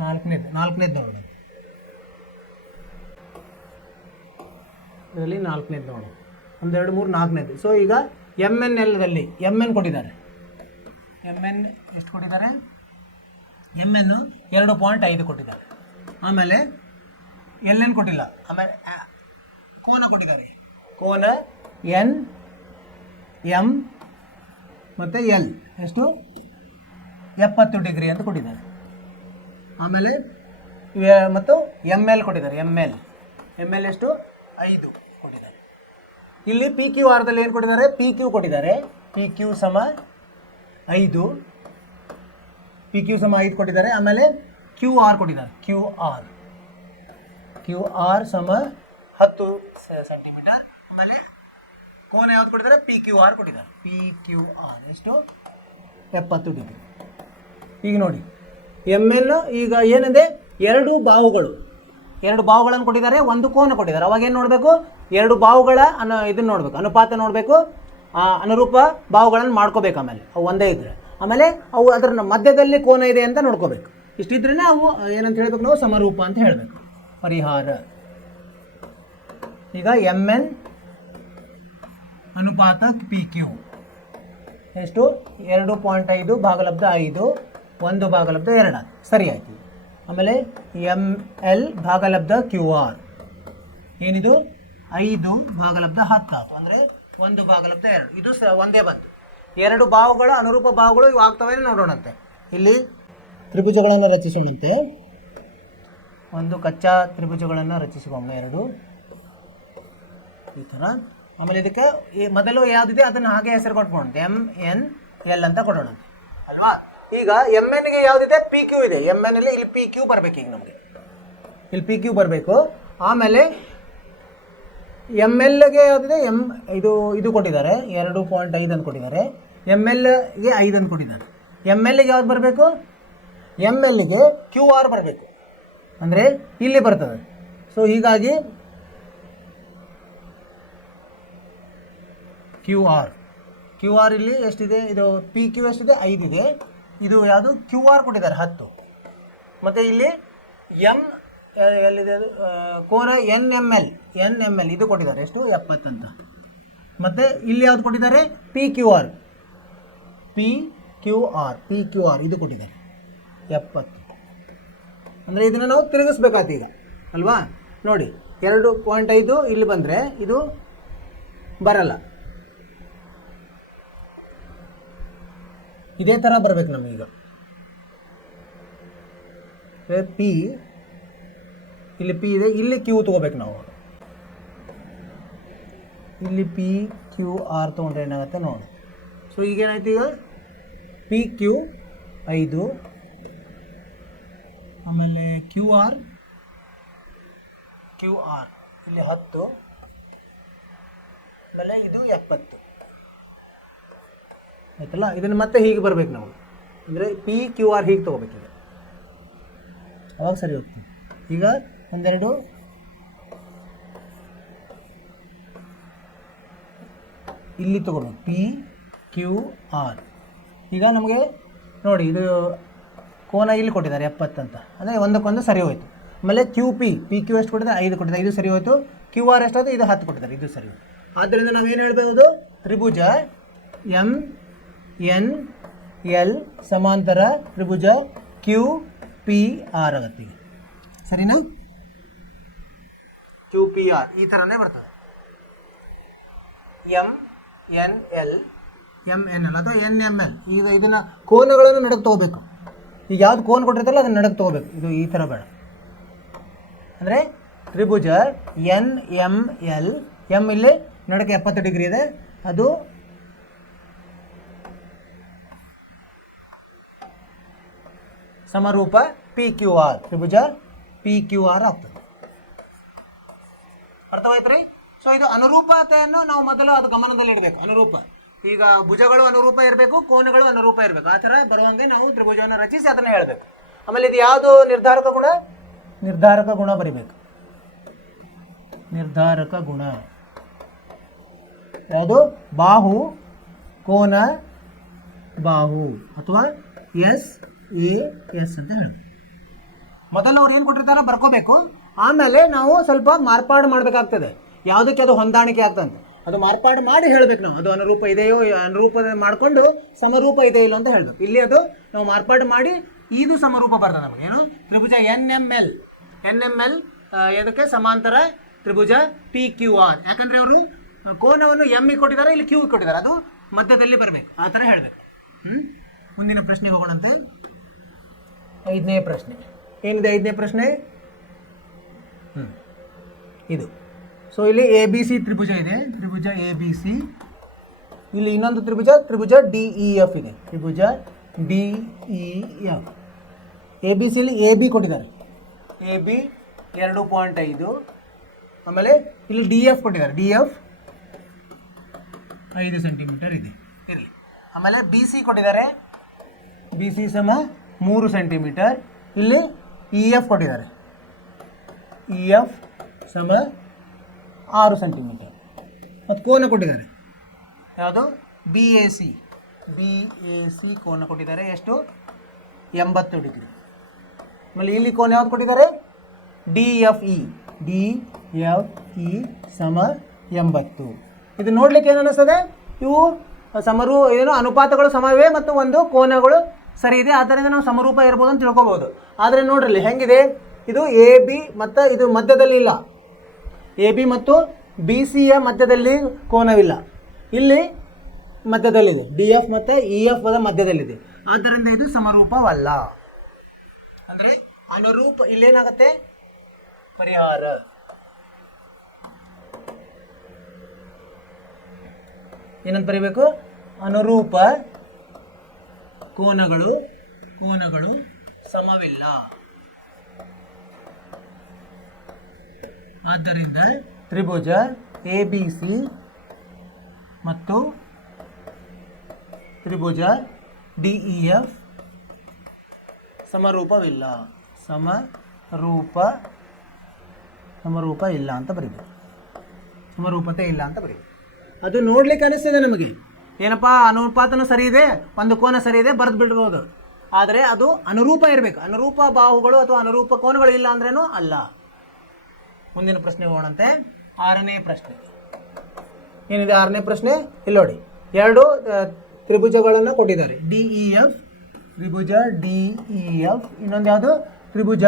ನಾಲ್ಕನೇದು ನೋಡೋಣ. ಇದರಲ್ಲಿ ನಾಲ್ಕನೇದು ನೋಡೋಣ. 1 2 3 4ನೇದು. ಸೊ ಈಗ ಎಮ್ ಎನ್ ಎಲ್ಲದಲ್ಲಿ ಎಮ್ ಎನ್ ಕೊಟ್ಟಿದ್ದಾರೆ. ಎಮ್ ಎನ್ ಎಷ್ಟು ಕೊಟ್ಟಿದ್ದಾರೆ? ಎಮ್ ಎನ್ 2.5 ಕೊಟ್ಟಿದ್ದಾರೆ. ಆಮೇಲೆ ಎಲ್ ಎನ್ ಕೊಟ್ಟಿಲ್ಲ. ಆಮೇಲೆ ಕೋನ ಕೊಟ್ಟಿದ್ದಾರೆ. ಕೋನ ಎನ್ ಎಮ್ ಮತ್ತು ಎಲ್ ಎಷ್ಟು 70 ಡಿಗ್ರಿ ಅಂತ ಕೊಟ್ಟಿದ್ದಾರೆ. ಆಮೇಲೆ ಮತ್ತು ಎಮ್ ಎಲ್ ಕೊಟ್ಟಿದ್ದಾರೆ. ಎಮ್ ಎಲ್ ಎಷ್ಟು 5 ಕೊಟ್ಟಿದ್ದಾರೆ. ಇಲ್ಲಿ ಪಿ ಕ್ಯೂ ಆರ್ದಲ್ಲಿ ಏನು ಕೊಟ್ಟಿದ್ದಾರೆ? ಪಿ ಕ್ಯೂ ಕೊಟ್ಟಿದ್ದಾರೆ. ಪಿ ಕ್ಯೂ ಸಮ 5 ಕೊಟ್ಟಿದ್ದಾರೆ. ಆಮೇಲೆ ಕ್ಯೂ ಆರ್ ಕೊಟ್ಟಿದ್ದಾರೆ. ಕ್ಯೂ ಆರ್ ಸಮ 10 ಸೆಂಟಿಮೀಟರ್. ಆಮೇಲೆ ಕೋನ ಯಾವ್ದು ಕೊಟ್ಟಿದ್ದಾರೆ? ಪಿ ಕ್ಯೂ ಆರ್ ಕೊಟ್ಟಿದ್ದಾರೆ. ಪಿ ಕ್ಯೂ ಆರ್ ಎಷ್ಟು 70 ಡಿಗ್ರಿ. ಈಗ ನೋಡಿ ಎಮ್ ಎಲ್ ಈಗ ಏನಿದೆ, ಎರಡು ಬಾಹುಗಳನ್ನು ಕೊಟ್ಟಿದ್ದಾರೆ, ಒಂದು ಕೋನ ಕೊಟ್ಟಿದ್ದಾರೆ. ಅವಾಗ ಏನು ನೋಡಬೇಕು? ಎರಡು ಬಾಹುಗಳ ಇದನ್ನು ನೋಡಬೇಕು, ಅನುಪಾತ ನೋಡಬೇಕು, ಅನುರೂಪ ಬಾಹುಗಳನ್ನು ಮಾಡ್ಕೋಬೇಕು. ಆಮೇಲೆ ಅವು ಒಂದೇ ಇದ್ದರೆ, ಆಮೇಲೆ ಅವು ಅದರ ಮಧ್ಯದಲ್ಲಿ ಕೋನ ಇದೆ ಅಂತ ನೋಡ್ಕೋಬೇಕು. ಇಷ್ಟಿದ್ರೇ ಅವು ಏನಂತ ಹೇಳಬೇಕು ನಾವು? ಸಮರೂಪ ಅಂತ ಹೇಳಬೇಕು. ಪರಿಹಾರ ಈಗ ಎಮ್ ಎನ್ ಅನುಪಾತ ಪಿ ಕ್ಯೂ ಎಷ್ಟು 2.5 ಭಾಗಲಬ್ಧ 5 1 ಭಾಗಲಬ್ಧ 2 ಸರಿ ಆಯಿತು. ಆಮೇಲೆ ಎಮ್ ಎಲ್ ಭಾಗಲಬ್ಧ ಕ್ಯೂ ಆರ್ ಏನಿದು 5 ಭಾಗಲಬ್ಧ 10 ಆಯಿತು. ಅಂದರೆ 1 ಭಾಗಲಬ್ಧ 2 ಇದು ಒಂದೇ ಬಂತು. ಎರಡು ಬಾಹುಗಳ ಅನುರೂಪ ಬಾಹುಗಳು ಇವು ಆಗ್ತವೆ ನೋಡೋಣಂತೆ. ಇಲ್ಲಿ ತ್ರಿಭುಜಗಳನ್ನು ರಚಿಸೋಣಂತೆ. ಒಂದು ಕಚ್ಚಾ ತ್ರಿಭುಜಗಳನ್ನು ರಚಿಸಿಕೊಂಡ ಎರಡು ಈ ಥರ. ಆಮೇಲೆ ಇದಕ್ಕೆ ಮೊದಲು ಯಾವುದಿದೆ ಅದನ್ನು ಹಾಗೆ ಹೆಸರು ಕೊಟ್ಕೊಂಡು ಎಮ್ ಎನ್ ಎಲ್ ಅಂತ ಕೊಡೋಣ ಅಲ್ವಾ. ಈಗ ಎಮ್ ಎನ್ಗೆ ಯಾವುದಿದೆ? ಪಿ ಕ್ಯೂ ಇದೆ. ಎಮ್ ಎನ್ ಅಲ್ಲಿ ಇಲ್ಲಿ ಪಿ ಕ್ಯೂ ಬರಬೇಕು. ಈಗ ನಮಗೆ ಇಲ್ಲಿ ಪಿ ಕ್ಯೂ ಬರಬೇಕು. ಆಮೇಲೆ ಎಮ್ ಎಲ್ಗೆ ಯಾವುದಿದೆ? ಇದು ಕೊಟ್ಟಿದ್ದಾರೆ 2.5 ಅಂತ ಕೊಟ್ಟಿದ್ದಾರೆ. ಎಮ್ ಎಲ್ಗೆ 5 ಅಂತ ಕೊಟ್ಟಿದ್ದಾರೆ. ಎಮ್ ಎಲ್ಗೆ ಯಾವ್ದು ಬರಬೇಕು? ಎಮ್ ಎಲ್ಗೆ ಕ್ಯೂ ಆರ್ ಬರಬೇಕು. ಅಂದರೆ ಇಲ್ಲಿ ಬರ್ತದೆ. ಸೊ ಹೀಗಾಗಿ ಕ್ಯೂ ಕ್ಯೂ ಆರ್ ಇಲ್ಲಿ ಎಷ್ಟಿದೆ, ಇದು ಪಿ ಕ್ಯೂ ಎಷ್ಟಿದೆ, 5 ಇದೆ. ಇದು ಯಾವುದು ಕ್ಯೂ ಆರ್ ಕೊಟ್ಟಿದ್ದಾರೆ 10. ಮತ್ತು ಇಲ್ಲಿ ಎಮ್ ಎಲ್ಲಿದೆ ಅದು ಕೋನ ಎನ್ ಎಮ್ ಎಲ್ ಇದು ಕೊಟ್ಟಿದ್ದಾರೆ ಎಷ್ಟು 70 ಅಂತ. ಮತ್ತು ಇಲ್ಲಿ ಯಾವುದು ಕೊಟ್ಟಿದ್ದಾರೆ ಪಿ ಕ್ಯೂ ಆರ್ ಇದು ಕೊಟ್ಟಿದ್ದಾರೆ 70. ಅಂದರೆ ಇದನ್ನು ನಾವು ತಿರುಗಿಸ್ಬೇಕಾಯ್ತು ಈಗ ಅಲ್ವಾ. ನೋಡಿ 2.5 ಇಲ್ಲಿ ಬಂದರೆ ಇದು ಬರಲ್ಲ, ಇದೇ ಥರ ಬರಬೇಕು ನಮಗೀಗ. ಪಿ ಇಲ್ಲಿ ಪಿ ಇದೆ, ಇಲ್ಲಿ ಕ್ಯೂ ತೊಗೋಬೇಕು ನಾವು. ಇಲ್ಲಿ ಪಿ ಕ್ಯೂ ಆರ್ ತೊಗೊಂಡ್ರೆ ಏನಾಗುತ್ತೆ ನೋಡಿ. ಸೊ ಈಗೇನಾಯ್ತು, ಈಗ ಪಿ ಕ್ಯೂ 5, ಆಮೇಲೆ ಕ್ಯೂ ಆರ್ ಇಲ್ಲಿ 10, ಆಮೇಲೆ ಇದು 70 ಆಯ್ತಲ್ಲ. ಇದನ್ನು ಮತ್ತೆ ಹೀಗೆ ಬರಬೇಕು ನಾವು, ಅಂದರೆ ಪಿ ಕ್ಯೂ ಆರ್ ಹೀಗೆ ತೊಗೋಬೇಕೀಗ, ಅವಾಗ ಸರಿ ಹೋಗ್ತೀವಿ. ಈಗ ಒಂದೆರಡು ಇಲ್ಲಿ ತೊಗೊಳ್ಬೇಕು ಪಿ ಕ್ಯೂ ಆರ್. ಈಗ ನಮಗೆ ನೋಡಿ ಇದು ಕೋನ ಇಲ್ಲಿ ಕೊಟ್ಟಿದ್ದಾರೆ 70 ಅಂತ, ಅಂದರೆ ಒಂದಕ್ಕೊಂದು ಸರಿ ಹೋಯಿತು. ಆಮೇಲೆ ಪಿ ಕ್ಯೂ ಎಷ್ಟು ಕೊಟ್ಟಿದ್ದಾರೆ 5 ಕೊಟ್ಟಿದ್ದಾರೆ, ಇದು ಸರಿ ಹೋಯಿತು. ಕ್ಯೂ ಆರ್ ಎಷ್ಟಾಯಿತು, ಇದು 10 ಕೊಟ್ಟಿದ್ದಾರೆ, ಇದು ಸರಿ ಹೋಯಿತು. ಆದ್ದರಿಂದ ನಾವೇನು ಹೇಳ್ಬೋದು, ತ್ರಿಭುಜ ಎಮ್ ಎನ್ ಎಲ್ ಸಮಾಂತರ ತ್ರಿಭುಜ ಕ್ಯೂ ಪಿ ಆರ್ ಆಗುತ್ತೆ. ಈಗ ಸರಿನಾ, ಕ್ಯೂ ಪಿ ಆರ್ ಈ ಥರನೇ ಬರ್ತದೆ. ಎಮ್ ಎನ್ ಎಲ್ ಅಥವಾ ಎನ್ ಎಮ್ ಎಲ್. ಈಗ ಇದನ್ನು ಕೋನಗಳನ್ನು ನಡಕ್ಕೆ ತೊಗೋಬೇಕು. ಈಗ ಯಾವ್ದು ಕೋನ್ ಕೊಟ್ಟಿರ್ತಲ್ಲ ಅದನ್ನು ನಡಕ್ಕೆ ತೊಗೋಬೇಕು. ಇದು ಈ ಥರ ಬೇಡ. ಅಂದರೆ ತ್ರಿಭುಜ ಎನ್ ಎಮ್ ಎಲ್, ಎಮ್ ಇಲ್ಲಿ ನಡಕ್ಕೆ 70 ಡಿಗ್ರಿ ಇದೆ, ಅದು ಸಮರೂಪ ಪಿ ಕ್ಯೂ ಆರ್, ತ್ರಿಭುಜ ಪಿ ಕ್ಯೂ ಆರ್ ಆಗ್ತದೆ. ಅರ್ಥವಾಯ್ತು ರೀ. ಸೊ ಇದು ಅನುರೂಪತೆಯನ್ನು ನಾವು ಮೊದಲು ಅದು ಗಮನದಲ್ಲಿ ಇಡಬೇಕು. ಅನುರೂಪ, ಈಗ ಭುಜಗಳು ಅನುರೂಪ ಇರಬೇಕು, ಕೋನಗಳು ಅನುರೂಪ ಇರಬೇಕು. ಆ ಥರ ಬರುವಂಗೆ ನಾವು ತ್ರಿಭುಜವನ್ನು ರಚಿಸಿ ಅದನ್ನು ಹೇಳಬೇಕು. ಆಮೇಲೆ ಇದು ಯಾವುದು ನಿರ್ಧಾರಕ ಗುಣ ಬರಿಬೇಕು. ನಿರ್ಧಾರಕ ಗುಣ ಯಾವುದು, ಬಾಹು ಕೋನ ಬಾಹು ಅಥವಾ ಎಸ್ ಅಂತ ಹೇಳಬೇಕು. ಮೊದಲು ಅವ್ರು ಏನು ಕೊಟ್ಟಿರ್ತಾರೋ ಬರ್ಕೋಬೇಕು, ಆಮೇಲೆ ನಾವು ಸ್ವಲ್ಪ ಮಾರ್ಪಾಡು ಮಾಡಬೇಕಾಗ್ತದೆ. ಯಾವುದಕ್ಕೆ ಅದು ಹೊಂದಾಣಿಕೆ ಆಗ್ತಂತೆ ಅದು ಮಾರ್ಪಾಡು ಮಾಡಿ ಹೇಳಬೇಕು ನಾವು. ಅದು ಅನುರೂಪ ಇದೆಯೋ, ಅನುರೂಪ ಮಾಡಿಕೊಂಡು ಸಮರೂಪ ಇದೆಯೋ ಇಲ್ಲ ಅಂತ ಹೇಳಬೇಕು. ಇಲ್ಲಿ ಅದು ನಾವು ಮಾರ್ಪಾಡು ಮಾಡಿ ಇದು ಸಮರೂಪ ಬರ್ತದೆ ನಮಗೆ. ಏನು, ತ್ರಿಭುಜ ಎನ್ ಎಮ್ ಎಲ್ ಇದಕ್ಕೆ ಸಮಾಂತರ ತ್ರಿಭುಜ ಪಿ ಕ್ಯೂ ಆರ್. ಯಾಕಂದರೆ ಅವರು ಕೋನವನ್ನು ಎಮ್ಮಿಗೆ ಕೊಟ್ಟಿದ್ದಾರೆ, ಇಲ್ಲಿ ಕ್ಯೂ ಕೊಟ್ಟಿದ್ದಾರೆ, ಅದು ಮಧ್ಯದಲ್ಲಿ ಬರಬೇಕು. ಆ ಥರ ಹೇಳಬೇಕು. ಮುಂದಿನ ಪ್ರಶ್ನೆಗೆ ಹೋಗೋಣಂತೆ. 5ನೇ ಪ್ರಶ್ನೆ ಏನಿದೆ? 5ನೇ ಪ್ರಶ್ನೆ ಇದು. ಸೊ ಇಲ್ಲಿ ಎ ಬಿ ಸಿ ತ್ರಿಭುಜ ಇದೆ, ತ್ರಿಭುಜ ಎ ಬಿ ಸಿ. ಇಲ್ಲಿ ಇನ್ನೊಂದು ತ್ರಿಭುಜ ಡಿ ಇ ಎಫ್ ಇದೆ, ತ್ರಿಭುಜ D E F. A B ಸಿಲಿ ಎ ಬಿ ಕೊಟ್ಟಿದ್ದಾರೆ, ಎ ಬಿ 2.5. ಆಮೇಲೆ ಇಲ್ಲಿ ಡಿ ಎಫ್ ಕೊಟ್ಟಿದ್ದಾರೆ, ಡಿ ಎಫ್ 5 ಸೆಂಟಿಮೀಟರ್ ಇದೆ, ಇರಲಿ. ಆಮೇಲೆ ಬಿ ಸಿ ಕೊಟ್ಟಿದ್ದಾರೆ, ಬಿ ಸಿ ಸಮ 3 ಸೆಂಟಿಮೀಟರ್. ಇಲ್ಲಿ ಇ ಎಫ್ ಕೊಟ್ಟಿದ್ದಾರೆ, ಇ ಎಫ್ ಸಮ 6 ಸೆಂಟಿಮೀಟರ್. ಮತ್ತು ಕೋನ ಕೊಟ್ಟಿದ್ದಾರೆ ಯಾವುದು, ಬಿ ಎ ಸಿ ಕೋನ ಕೊಟ್ಟಿದ್ದಾರೆ, ಎಷ್ಟು 80 ಡಿಗ್ರಿ. ಆಮೇಲೆ ಇಲ್ಲಿ ಕೋನ ಯಾವ್ದು ಕೊಟ್ಟಿದ್ದಾರೆ, ಡಿ ಎಫ್ ಇ ಸಮ 80. ಇದು ನೋಡ್ಲಿಕ್ಕೆ ಏನು ಅನ್ನಿಸ್ತದೆ, ಇವು ಅನುಪಾತಗಳು ಸಮವೇ ಮತ್ತು ಒಂದು ಕೋನಗಳು ಸರಿ ಇದೆ, ಆದ್ದರಿಂದ ನಾವು ಸಮರೂಪ ಇರ್ಬೋದು ಅಂತ ತಿಳ್ಕೊಬೋದು. ಆದರೆ ನೋಡ್ರಿ ಹೆಂಗಿದೆ, ಇದು ಎ ಬಿ ಮತ್ತು ಇದು ಮಧ್ಯದಲ್ಲಿ ಇಲ್ಲ, ಎ ಬಿ ಮತ್ತು ಬಿ ಸಿಯ ಮಧ್ಯದಲ್ಲಿ ಕೋನವಿಲ್ಲ, ಇಲ್ಲಿ ಮಧ್ಯದಲ್ಲಿದೆ, ಡಿ ಎಫ್ ಮತ್ತು ಇ ಎಫ್ ಮಧ್ಯದಲ್ಲಿದೆ. ಆದ್ದರಿಂದ ಇದು ಸಮರೂಪವಲ್ಲ. ಅಂದರೆ ಅನುರೂಪ. ಇಲ್ಲೇನಾಗುತ್ತೆ, ಪರಿಹಾರ. ಏನಂತ ಬರೀಬೇಕು, ಅನುರೂಪ ಕೋನಗಳು ಸಮವಿಲ್ಲ. ಆದ್ದರಿಂದ ತ್ರಿಭುಜ ಎ ಬಿ ಸಿ ಮತ್ತು ತ್ರಿಭುಜ ಡಿ ಇ ಎಫ್ ಸಮರೂಪ ಇಲ್ಲ ಅಂತ ಬರೀಬೇಕು. ಸಮರೂಪತೆ ಇಲ್ಲ ಅಂತ ಬರೀಬೇಕು. ಅದು ನೋಡ್ಲಿಕ್ಕೆ ಅನಿಸ್ತದೆ ನಮಗೆ, ಏನಪ್ಪ ಅನುಪಾತನೂ ಸರಿ ಇದೆ, ಒಂದು ಕೋನ ಸರಿ ಇದೆ, ಬರೆದು ಬಿಡ್ಬೋದು. ಆದರೆ ಅದು ಅನುರೂಪ ಇರಬೇಕು. ಅನುರೂಪ ಬಾಹುಗಳು ಅಥವಾ ಅನುರೂಪ ಕೋನಗಳು ಇಲ್ಲ ಅಂದ್ರೇನು ಅಲ್ಲ. ಮುಂದಿನ ಪ್ರಶ್ನೆ ಹೋಗೋಣಂತೆ. 6ನೇ ಪ್ರಶ್ನೆ ಏನಿದೆ? 6ನೇ ಪ್ರಶ್ನೆ ಇಲ್ಲಿ ನೋಡಿ. 2 ತ್ರಿಭುಜಗಳನ್ನು ಕೊಟ್ಟಿದ್ದಾರೆ. DEF ತ್ರಿಭುಜ DEF, ಇನ್ನೊಂದು ಯಾವುದು? ತ್ರಿಭುಜ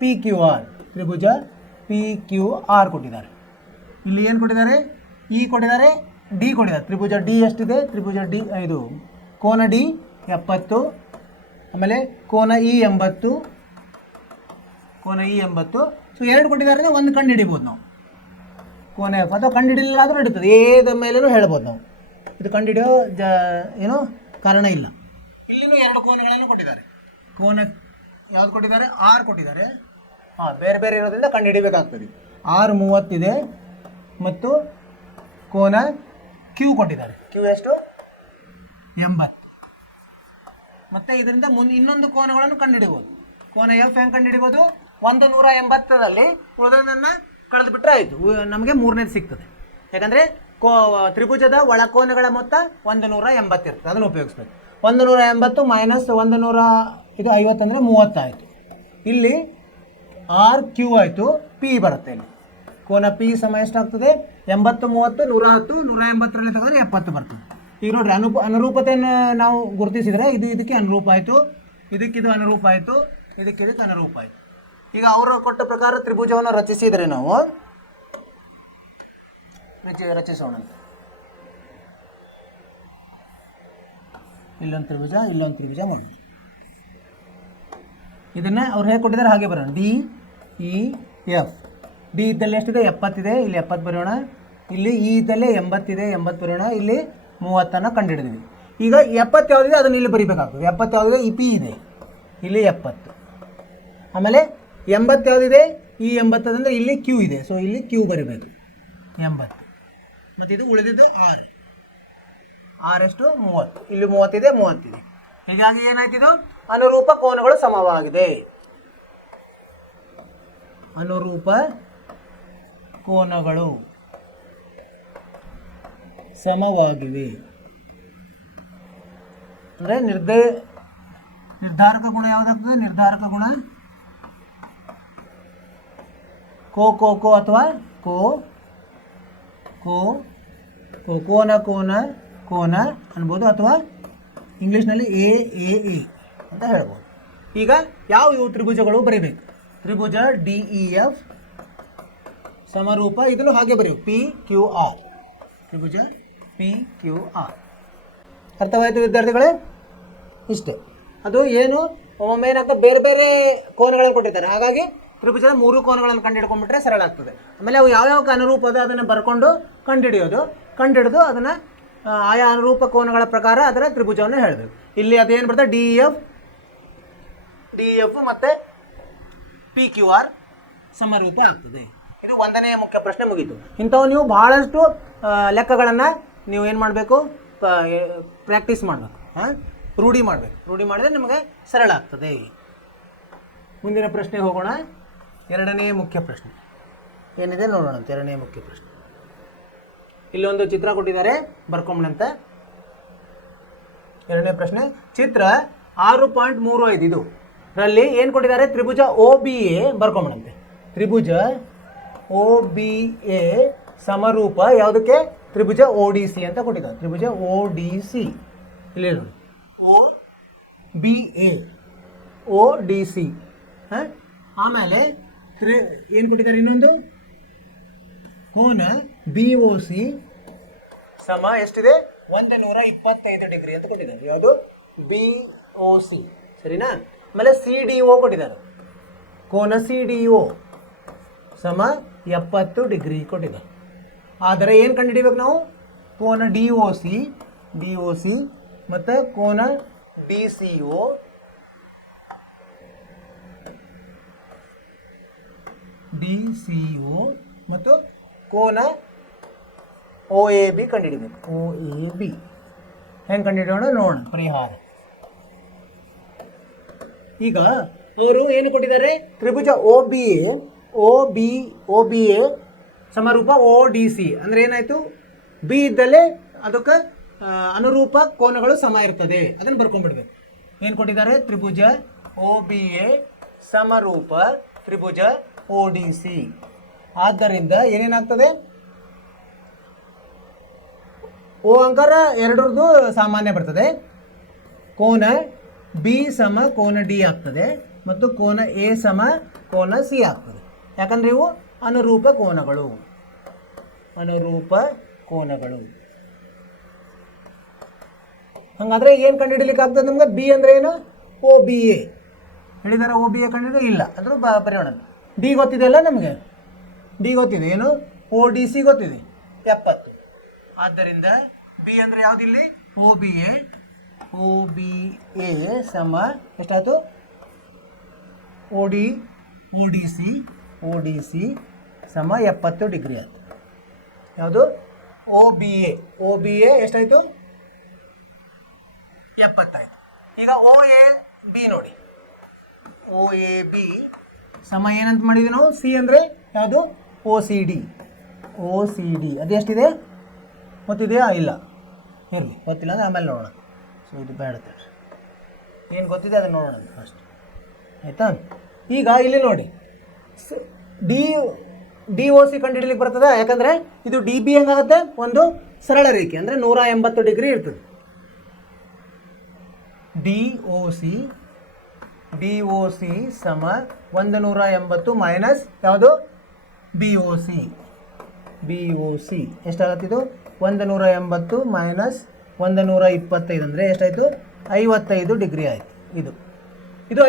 PQR. ತ್ರಿಭುಜ PQR ಕೊಟ್ಟಿದ್ದಾರೆ. ಇಲ್ಲಿ ಏನು ಕೊಟ್ಟಿದ್ದಾರೆ? E ಕೊಟ್ಟಿದ್ದಾರೆ, D ಕೊಟ್ಟಿದ್ದಾರೆ. ತ್ರಿಭುಜ D ಎಷ್ಟಿದೆ? ತ್ರಿಭುಜ D ಇದು ಕೋನ D 70, ಆಮೇಲೆ ಕೋನ E 80, ಕೋನ E 80. ಸೊ 2 ಕೊಟ್ಟಿದ್ದಾರೆ, ಒಂದು ಕಂಡು ಹಿಡಿಬೋದು ನಾವು. ಕೋನ F ಅಥವಾ ಕಂಡು ಹಿಡಿಲಿಲ್ಲ ಆದರೂ ನಡೀತದೆ, ಏದ ಮೇಲೂ ಹೇಳ್ಬೋದು ನಾವು. ಇದು ಕಂಡು ಹಿಡಿಯೋ ಏನೋ ಕಾರಣ ಇಲ್ಲ. ಇಲ್ಲಿನೂ 2 ಕೋನಗಳನ್ನು ಕೊಟ್ಟಿದ್ದಾರೆ. ಕೋನ ಯಾವ್ದು ಕೊಟ್ಟಿದ್ದಾರೆ? R ಕೊಟ್ಟಿದ್ದಾರೆ. ಬೇರೆ ಬೇರೆ ಇರೋದ್ರಿಂದ ಕಂಡು ಹಿಡಿಬೇಕಾಗ್ತದೆ. R 30 ಇದೆ ಮತ್ತು ಕೋನ Q ಕೊಟ್ಟಿದ್ದಾರೆ. Q ಎಷ್ಟು? 80. ಮತ್ತು ಇದರಿಂದ ಇನ್ನೊಂದು ಕೋನಗಳನ್ನು ಕಂಡುಹಿಡಿಬೋದು. ಕೋನ F ಹೆಂಗೆ ಕಂಡುಹಿಡಿಬೋದು? 180ರಲ್ಲಿ ಉಳಿದದನ್ನು ಕಳೆದು ಬಿಟ್ಟರೆ ಆಯಿತು, ನಮಗೆ 3ನೇದು ಸಿಗ್ತದೆ. ಯಾಕಂದರೆ ತ್ರಿಭುಜದ ಒಳಕೋನಗಳ ಮೊತ್ತ 180 ಇರ್ತದೆ, ಅದನ್ನು ಉಪಯೋಗಿಸ್ಬೇಕು. 180 ಮೈನಸ್ 100 ಇದು 50 ಅಂದರೆ 30 ಆಯಿತು. ಇಲ್ಲಿ RQ ಆಯಿತು, P ಬರುತ್ತೆ. ಇಲ್ಲಿ ಕೋನ P ಸಮ ಎಷ್ಟಾಗ್ತದೆ? 80 30 110, 180ರಲ್ಲಿ ತೆಗೆದ್ರೆ 70 ಬರ್ತದೆ. ಈಗ ನೋಡ್ರಿ, ಅನುರೂಪತೆಯನ್ನು ನಾವು ಗುರುತಿಸಿದರೆ ಇದಕ್ಕೆ ಅನುರೂಪ ಆಯಿತು, ಇದಕ್ಕಿದು ಅನುರೂಪ ಆಯಿತು, ಇದಕ್ಕೆ ಅನುರೂಪ ಆಯಿತು. ಈಗ ಅವರು ಕೊಟ್ಟ ಪ್ರಕಾರ ತ್ರಿಭುಜವನ್ನು ರಚಿಸಿದರೆ ನಾವು ರಚಿಸೋಣ. ಇಲ್ಲೊಂದು ತ್ರಿಭುಜ, ಇಲ್ಲೊಂದು ತ್ರಿಭುಜ ಮಾಡಿ. ಇದನ್ನು ಅವ್ರು ಹೇಗೆ ಕೊಟ್ಟಿದ್ದಾರೆ ಹಾಗೆ ಬರೋಣ. DEF. D ಇದ್ದಲ್ಲಿ ಎಷ್ಟಿದೆ? 70 ಇದೆ, ಇಲ್ಲಿ 70 ಬರೋಣ. ಇಲ್ಲಿ E ಇದ್ದಲ್ಲೇ 80 ಇದೆ, 80 ಬರೋಣ. ಇಲ್ಲಿ 30 ಕಂಡುಹಿಡಿದ್ವಿ. ಈಗ 70 ಯಾವುದಿದೆ ಅದನ್ನು ಇಲ್ಲಿ ಬರಿಬೇಕಾಗ್ತದೆ. 70 ಯಾವುದಿದೆ? ಈ P ಇದೆ, ಇಲ್ಲಿ 70. ಆಮೇಲೆ 80 ಯಾವುದಿದೆ? ಈ 80 ಅಂದರೆ ಇಲ್ಲಿ Q ಇದೆ, ಸೊ ಇಲ್ಲಿ Q ಬರಿಬೇಕು 80. ಮತ್ತು ಇದು ಉಳಿದಿದ್ದು R ಎಷ್ಟು? 30. ಇಲ್ಲಿ 30 ಇದೆ, 30 ಇದೆ. ಹೀಗಾಗಿ ಏನಾಯ್ತಿದು? ಅನುರೂಪ ಕೋನಗಳು ಸಮವಾಗಿದೆ. ಅನುರೂಪ ಕೋನಗಳು ಸಮವಾಗಿವೆ ಅಂದರೆ ನಿರ್ಧಾರಕ ಗುಣ ಯಾವುದಾಗ್ತದೆ? ನಿರ್ಧಾರಕ ಗುಣ ಕೋ ಅಥವಾ ಕೋನ ಅನ್ಬೋದು, ಅಥವಾ ಇಂಗ್ಲೀಷ್ನಲ್ಲಿ ಎ ಅಂತ ಹೇಳ್ಬೋದು. ಈಗ ಇವು ತ್ರಿಭುಜಗಳು ಬರೀಬೇಕು? ತ್ರಿಭುಜ DEF ಸಮರೂಪ, ಇದನ್ನು ಹಾಗೆ ಬರೆಯು PQR. ತ್ರಿಭುಜ PQR. ಅರ್ಥವಾಯಿತು ವಿದ್ಯಾರ್ಥಿಗಳೇ? ಇಷ್ಟೇ. ಅದು ಏನು ಒಮ್ಮೆ ಏನಾಗ್ತದೆ, ಬೇರೆ ಬೇರೆ ಕೋನಗಳನ್ನು ಕೊಟ್ಟಿದ್ದಾರೆ. ಹಾಗಾಗಿ ತ್ರಿಭುಜದ 3 ಕೋನಗಳನ್ನು ಕಂಡುಹಿಡ್ಕೊಂಡ್ಬಿಟ್ರೆ ಸರಳ ಆಗ್ತದೆ. ಆಮೇಲೆ ಅವು ಯಾವ್ಯಾವ ಅನುರೂಪ ಅದ ಅದನ್ನು ಬರ್ಕೊಂಡು ಕಂಡುಹಿಡಿದು ಅದನ್ನು ಆಯಾ ಅನುರೂಪ ಕೋನಗಳ ಪ್ರಕಾರ ಅದರ ತ್ರಿಭುಜವನ್ನು ಹೇಳಬೇಕು. ಇಲ್ಲಿ ಅದೇನು ಬರ್ತದೆ? DEF ಮತ್ತು PQR ಸಮರೂಪ ಆಗ್ತದೆ. ಇದು 1ನೇ ಮುಖ್ಯ ಪ್ರಶ್ನೆ ಮುಗೀತು. ಇಂಥವು ನೀವು ಬಹಳಷ್ಟು ಲೆಕ್ಕಗಳನ್ನು ನೀವು ಏನು ಮಾಡಬೇಕು? ಪ್ರಾಕ್ಟೀಸ್ ಮಾಡಬೇಕು, ರೂಢಿ ಮಾಡಬೇಕು. ರೂಢಿ ಮಾಡಿದರೆ ನಿಮಗೆ ಸರಳ ಆಗ್ತದೆ. ಮುಂದಿನ ಪ್ರಶ್ನೆಗೆ ಹೋಗೋಣ. 2ನೇ ಮುಖ್ಯ ಪ್ರಶ್ನೆ ಏನಿದೆ ನೋಡೋಣ. 2ನೇ ಮುಖ್ಯ ಪ್ರಶ್ನೆ ಇಲ್ಲೊಂದು ಚಿತ್ರ ಕೊಟ್ಟಿದ್ದಾರೆ, ಬರ್ಕೊಂಬಂತ. 2ನೇ ಪ್ರಶ್ನೆ ಚಿತ್ರ 6.35 ಇದು. ಇದರಲ್ಲಿ ಏನು ಕೊಟ್ಟಿದ್ದಾರೆ? ತ್ರಿಭುಜ OBA ಬರ್ಕೊಂಬಂತೆ. ತ್ರಿಭುಜ OBA ಸಮರೂಪ ಯಾವುದಕ್ಕೆ? ತ್ರಿಭುಜ ODC ಅಂತ ಕೊಟ್ಟಿದ್ದಾರೆ. ತ್ರಿಭುಜ ODC ಇಲ್ಲಿ ನೋಡಿ, ODC. ಆಮೇಲೆ ಏನು ಕೊಟ್ಟಿದ್ದಾರೆ? ಇನ್ನೊಂದು ಕೋನ BOC ಸಮ ಎಷ್ಟಿದೆ? 125 ಡಿಗ್ರಿ ಅಂತ ಕೊಟ್ಟಿದ್ದಾರೆ. ಯಾವುದು? BOC, ಸರಿನಾ? ಆಮೇಲೆ CDO ಕೊಟ್ಟಿದ್ದಾರೆ. ಕೋನ CDO ಸಮ 70 ಡಿಗ್ರಿ ಕೊಟ್ಟಿದ್ದಾರೆ. ಆದರೆ ಏನು ಕಂಡುಹಿಡಿಬೇಕು ನಾವು? ಕೋನ DOC ಮತ್ತು ಕೋನ DCO ಮತ್ತು ಕೋನ OAB ಕಂಡುಹಿಡಿಬೇಕು. OAB ಹೆಂಗೆ ಕಂಡುಹಿಡಿಯೋಣ ನೋಡೋಣ ಪರಿಹಾರ. ಈಗ ಅವರು ಏನು ಕೊಟ್ಟಿದ್ದಾರೆ? ತ್ರಿಭುಜ OBA ಸಮರೂಪ ODC ಅಂದರೆ ಏನಾಯಿತು? B ಇದ್ದಲ್ಲೇ ಅದಕ್ಕೆ ಅನುರೂಪ ಕೋನಗಳು ಸಮ ಇರ್ತದೆ. ಅದನ್ನು ಬರ್ಕೊಂಡ್ಬಿಡ್ಬೇಕು. ಏನು ಕೊಟ್ಟಿದ್ದಾರೆ? ತ್ರಿಭುಜ OBA ಸಮರೂಪ ತ್ರಿಭುಜ ODC. ಆದ್ದರಿಂದ ಏನೇನಾಗ್ತದೆ? ಓ ಅಂಕರ ಎರಡರದ್ದು ಸಾಮಾನ್ಯ ಬರ್ತದೆ. ಕೋನ B ಸಮ ಕೋನ D ಆಗ್ತದೆ ಮತ್ತು ಕೋನ A ಸಮ ಕೋನ C ಆಗ್ತದೆ. ಯಾಕಂದ್ರೆ ಇವು ಅನುರೂಪ ಕೋನಗಳು. ಅನುರೂಪ ಕೋನಗಳು. ಹಾಗಾದ್ರೆ ಏನು ಕಂಡುಹಿಡಲಿಕ್ಕೆ ಆಗ್ತದೆ ನಮ್ಗೆ? ಬಿ ಅಂದ್ರೆ ಏನು? OBA ಹೇಳಿದಾರೆ. OBA ಕಂಡುಹಿಡಿದು ಇಲ್ಲ ಅಂದ್ರೂ ಬರೆಯೋಣ. ಡಿ ಗೊತ್ತಿದೆ ಅಲ್ಲ ನಮಗೆ? ಡಿ ಗೊತ್ತಿದೆ. ಏನು? ODC ಗೊತ್ತಿದೆ 70. ಆದ್ದರಿಂದ ಬಿ ಅಂದರೆ ಯಾವುದಿಲ್ಲಿ? OBA. OBA ಸಮ ಎಷ್ಟಾಯ್ತು? ODC ಸಮ 70 ಡಿಗ್ರಿ ಆಯಿತು. ಯಾವುದು? OBA ಎಷ್ಟಾಯಿತು? 70 ಆಯಿತು. ಈಗ OAB ನೋಡಿ. OAB ಸಮ ಏನಂತ ಮಾಡಿದ್ವಿ ನಾವು? ಸಿ ಅಂದರೆ ಯಾವುದು? OCD. ಅದೆಷ್ಟಿದೆ ಗೊತ್ತಿದೆಯಾ? ಇಲ್ಲ, ಇರಲಿ, ಗೊತ್ತಿಲ್ಲ ಅಂದರೆ ಆಮೇಲೆ ನೋಡೋಣ. ಸೊ ಇದು ಬೇಡ. ಏನು ಗೊತ್ತಿದೆ ಅದನ್ನು ನೋಡೋಣ ಫಸ್ಟ್, ಆಯಿತಾ? ಈಗ ಇಲ್ಲಿ ನೋಡಿ, DOC ಕಂಡುಹಿಡಲಿಕ್ಕೆ ಬರ್ತದೆ. ಯಾಕಂದರೆ ಇದು DB ಹೆಂಗಾಗುತ್ತೆ? ಒಂದು ಸರಳ ರೇಖೆ ಅಂದರೆ 180 ಡಿಗ್ರಿ ಇರ್ತದೆ. DOC ಸಮ 180 ಮೈನಸ್ ಯಾವುದು? BOC ಎಷ್ಟಾಗತ್ತೆ? ಇದು 180 ಮೈನಸ್ 125 ಅಂದರೆ ಎಷ್ಟಾಯಿತು? 55 ಡಿಗ್ರಿ ಆಯಿತು. ಇದು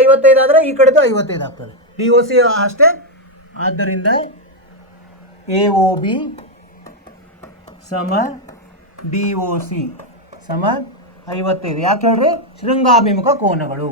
55 ಆದರೆ ಈ ಕಡೆದು 55 ಆಗ್ತದೆ. DOC ಅಷ್ಟೇ. ಆದ್ದರಿಂದ AOB ಸಮ DOC ಸಮ 55. ಯಾಕೆ ಹೇಳ್ರಿ? ಶೃಂಗಾಭಿಮುಖ ಕೋನಗಳು.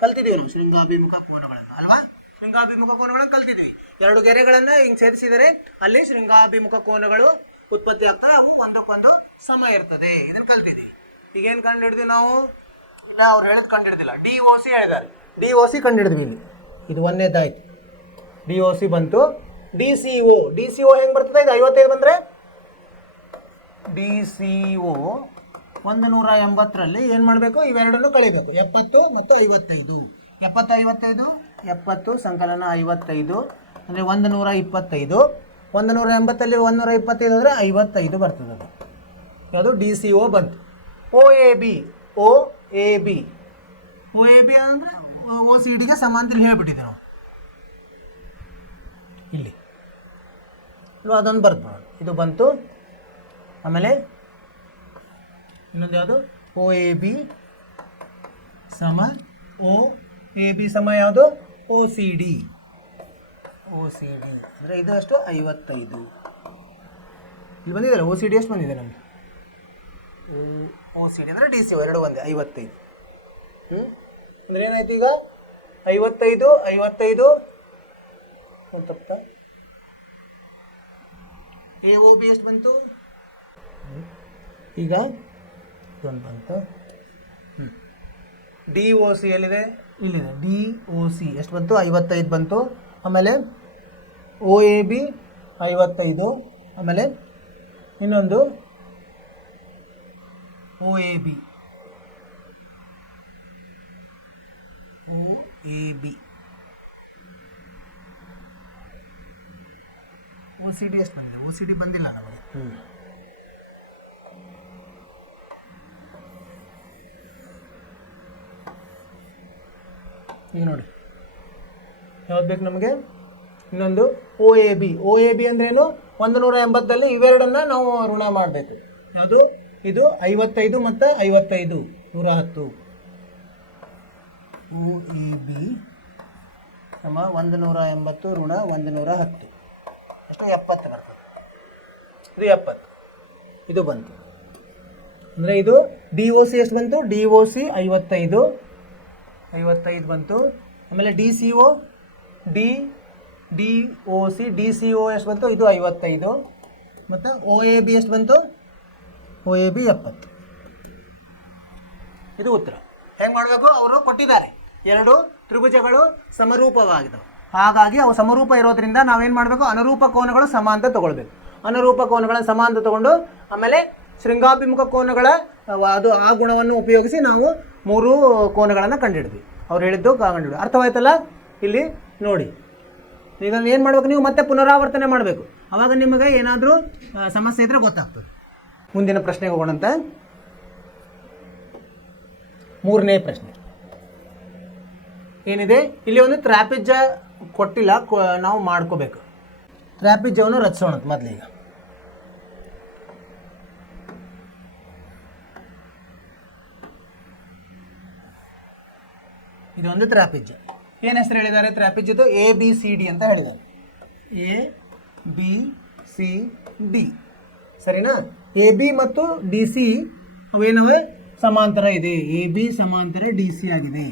ಕಲ್ತಿದ್ದೀವಿ ನಾವು ಶೃಂಗಾಭಿಮುಖ ಕೋನಗಳನ್ನು ಅಲ್ವಾ? ಶೃಂಗಾಭಿಮುಖ ಕೋನಗಳನ್ನು ಕಲ್ತಿದ್ವಿ. ಎರಡು ಗೆರೆಗಳನ್ನು ಹಿಂಗೆ ಸೇರಿಸಿದರೆ ಅಲ್ಲಿ ಶೃಂಗಾಭಿಮುಖ ಕೋನಗಳು ಉತ್ಪತ್ತಿ ಆಗ್ತವೆ. ಅವು ಒಂದಕ್ಕೊಂದು ಸಮ ಇರ್ತದೆ. ಇದನ್ನು ಕಲ್ತಿದ್ವಿ. ಈಗೇನು ಕಂಡು ಹಿಡಿದ್ವಿ ನಾವು? ಅವ್ರು ಹೇಳೋದು ಕಂಡು ಹಿಡಿದಿಲ್ಲ. DOC ಹೇಳಿದ್ದಾರೆ. DOC ಕಂಡು ಹಿಡಿದ್ವಿ. ಇಲ್ಲಿ ಇದು ಒಂದೇದಾಯ್ತು. DOC ಬಂತು. DCO ಹೆಂಗೆ ಬರ್ತದೆ? ಇದು 55 ಬಂದರೆ DCO 180ರಲ್ಲಿ ಏನು ಮಾಡಬೇಕು? ಇವೆರಡನ್ನು ಕಳಿಬೇಕು. 70 ಮತ್ತು 55. 70 ಸಂಕಲನ 55 ಅಂದರೆ 125. 180ಲ್ಲಿ 125 ಅಂದರೆ 55 ಬರ್ತದೆ. ಅದು ಯಾವುದು? DCO ಬಂತು. OAB ಅಂದರೆ OCDಗೆ ಸಮಾಂತರ ಹೇಳ್ಬಿಟ್ಟಿದೆ ನಾವು ಇಲ್ಲಿ. ಅದೊಂದು ಬರ್ತು. ಇದು ಬಂತು. ಆಮೇಲೆ ಇನ್ನೊಂದು ಯಾವುದು? OAB ಸಮ ಯಾವುದು? OCD ಅಂದರೆ ಇದು ಅಷ್ಟು 55. ಇಲ್ಲಿ ಬಂದಿದೆ OCD ಎಷ್ಟು ಬಂದಿದೆ ನಮಗೆ? OCD ಅಂದರೆ DCO ಎರಡು ಒಂದೇ 55. ಅಂದರೆ ಏನಾಯ್ತು ಈಗ? 55 ತಪ್ಪ. AOB ಎಷ್ಟು ಬಂತು? ಈಗ ಇದೊಂದು ಬಂತು. DOC ಎಲ್ಲಿದೆ? ಇಲ್ಲಿದೆ. DOC ಎಷ್ಟು ಬಂತು? 55 ಬಂತು. ಆಮೇಲೆ OAB 55. ಆಮೇಲೆ ಇನ್ನೊಂದು OAB OCD ಎಷ್ಟು ಬಂದಿದೆ? OCD ಬಂದಿಲ್ಲ ನಮಗೆ. ಈಗ ನೋಡಿ ಯಾವ್ದು ಬೇಕು ನಮಗೆ? ಇನ್ನೊಂದು OAB ಅಂದ್ರೇನು? 180ದಲ್ಲಿ ಇವೆರಡನ್ನು ನಾವು ಋಣ ಮಾಡಬೇಕು. ಯಾವುದು? ಇದು 55 ಮತ್ತು 55 110. OAB ಸಮ 180 ಋಣ 110 ಎಷ್ಟು? 70 ಬರ್ತದೆ. ಇದು 70. ಇದು ಬಂತು. ಅಂದರೆ ಇದು DOC ಎಷ್ಟು ಬಂತು? DOC 55 ಬಂತು. ಆಮೇಲೆ DCO DCO ಎಷ್ಟು ಬಂತು? ಇದು 55. ಮತ್ತು OAB ಎಷ್ಟು ಬಂತು? OAB 70. ಇದು ಉತ್ತರ. ಹೆಂಗೆ ಮಾಡಬೇಕು? ಅವರು ಕೊಟ್ಟಿದ್ದಾರೆ. ಎರಡು ತ್ರಿಭುಜಗಳು ಸಮರೂಪವಾಗಿದ್ದಾವೆ. ಹಾಗಾಗಿ ಅವು ಸಮರೂಪ ಇರೋದ್ರಿಂದ ನಾವೇನು ಮಾಡಬೇಕು, ಅನುರೂಪ ಕೋನಗಳು ಸಮ ಅಂತ ತೊಗೊಳ್ಬೇಕು. ಅನುರೂಪ ಕೋನಗಳ ಸಮ ಅಂತ ತೊಗೊಂಡು ಆಮೇಲೆ ಶೃಂಗಾಭಿಮುಖ ಕೋನಗಳ ಆ ಗುಣವನ್ನು ಉಪಯೋಗಿಸಿ ನಾವು 3 ಕೋನಗಳನ್ನು ಕಂಡುಹಿಡಿದ್ವಿ. ಅವ್ರು ಹೇಳಿದ್ದು ಕಂಡುಹಿಡಿದು ಅರ್ಥವಾಯ್ತಲ್ಲ. ಇಲ್ಲಿ ನೋಡಿ, ಈಗ ಏನು ಮಾಡಬೇಕು, ನೀವು ಮತ್ತೆ ಪುನರಾವರ್ತನೆ ಮಾಡಬೇಕು. ಆವಾಗ ನಿಮಗೆ ಏನಾದರೂ ಸಮಸ್ಯೆ ಇದ್ದರೆ ಗೊತ್ತಾಗ್ತದೆ. ಮುಂದಿನ ಪ್ರಶ್ನೆಗೆ ಹೋಗೋಣಂತೆ. 3ನೇ ಪ್ರಶ್ನೆ ಏನಿದೆ, ಇಲ್ಲಿ ಒಂದು ತ್ರಾಪಿಜ್ಯ ಕೊಟ್ಟಿಲ್ಲ, ನಾವು ಮಾಡ್ಕೋಬೇಕು. ತ್ರಾಪಿಜ್ಯವನ್ನು ರಚಿಸೋಣ ಮೊದಲೀಗ. ಇದೊಂದು ತ್ರಾಪಿಜ್ಯ. ಏನು ಹೆಸರು ಹೇಳಿದ್ದಾರೆ ತ್ರಾಪಿಜ್ಯದ್ದು? ABCD ಅಂತ ಹೇಳಿದ್ದಾರೆ. ABCD ಸರಿನಾ? AB ಮತ್ತು DC ಅವೇನವೆ ಸಮಾಂತರ ಇದೆ. AB ಸಮಾಂತರ DC ಆಗಿದೆ.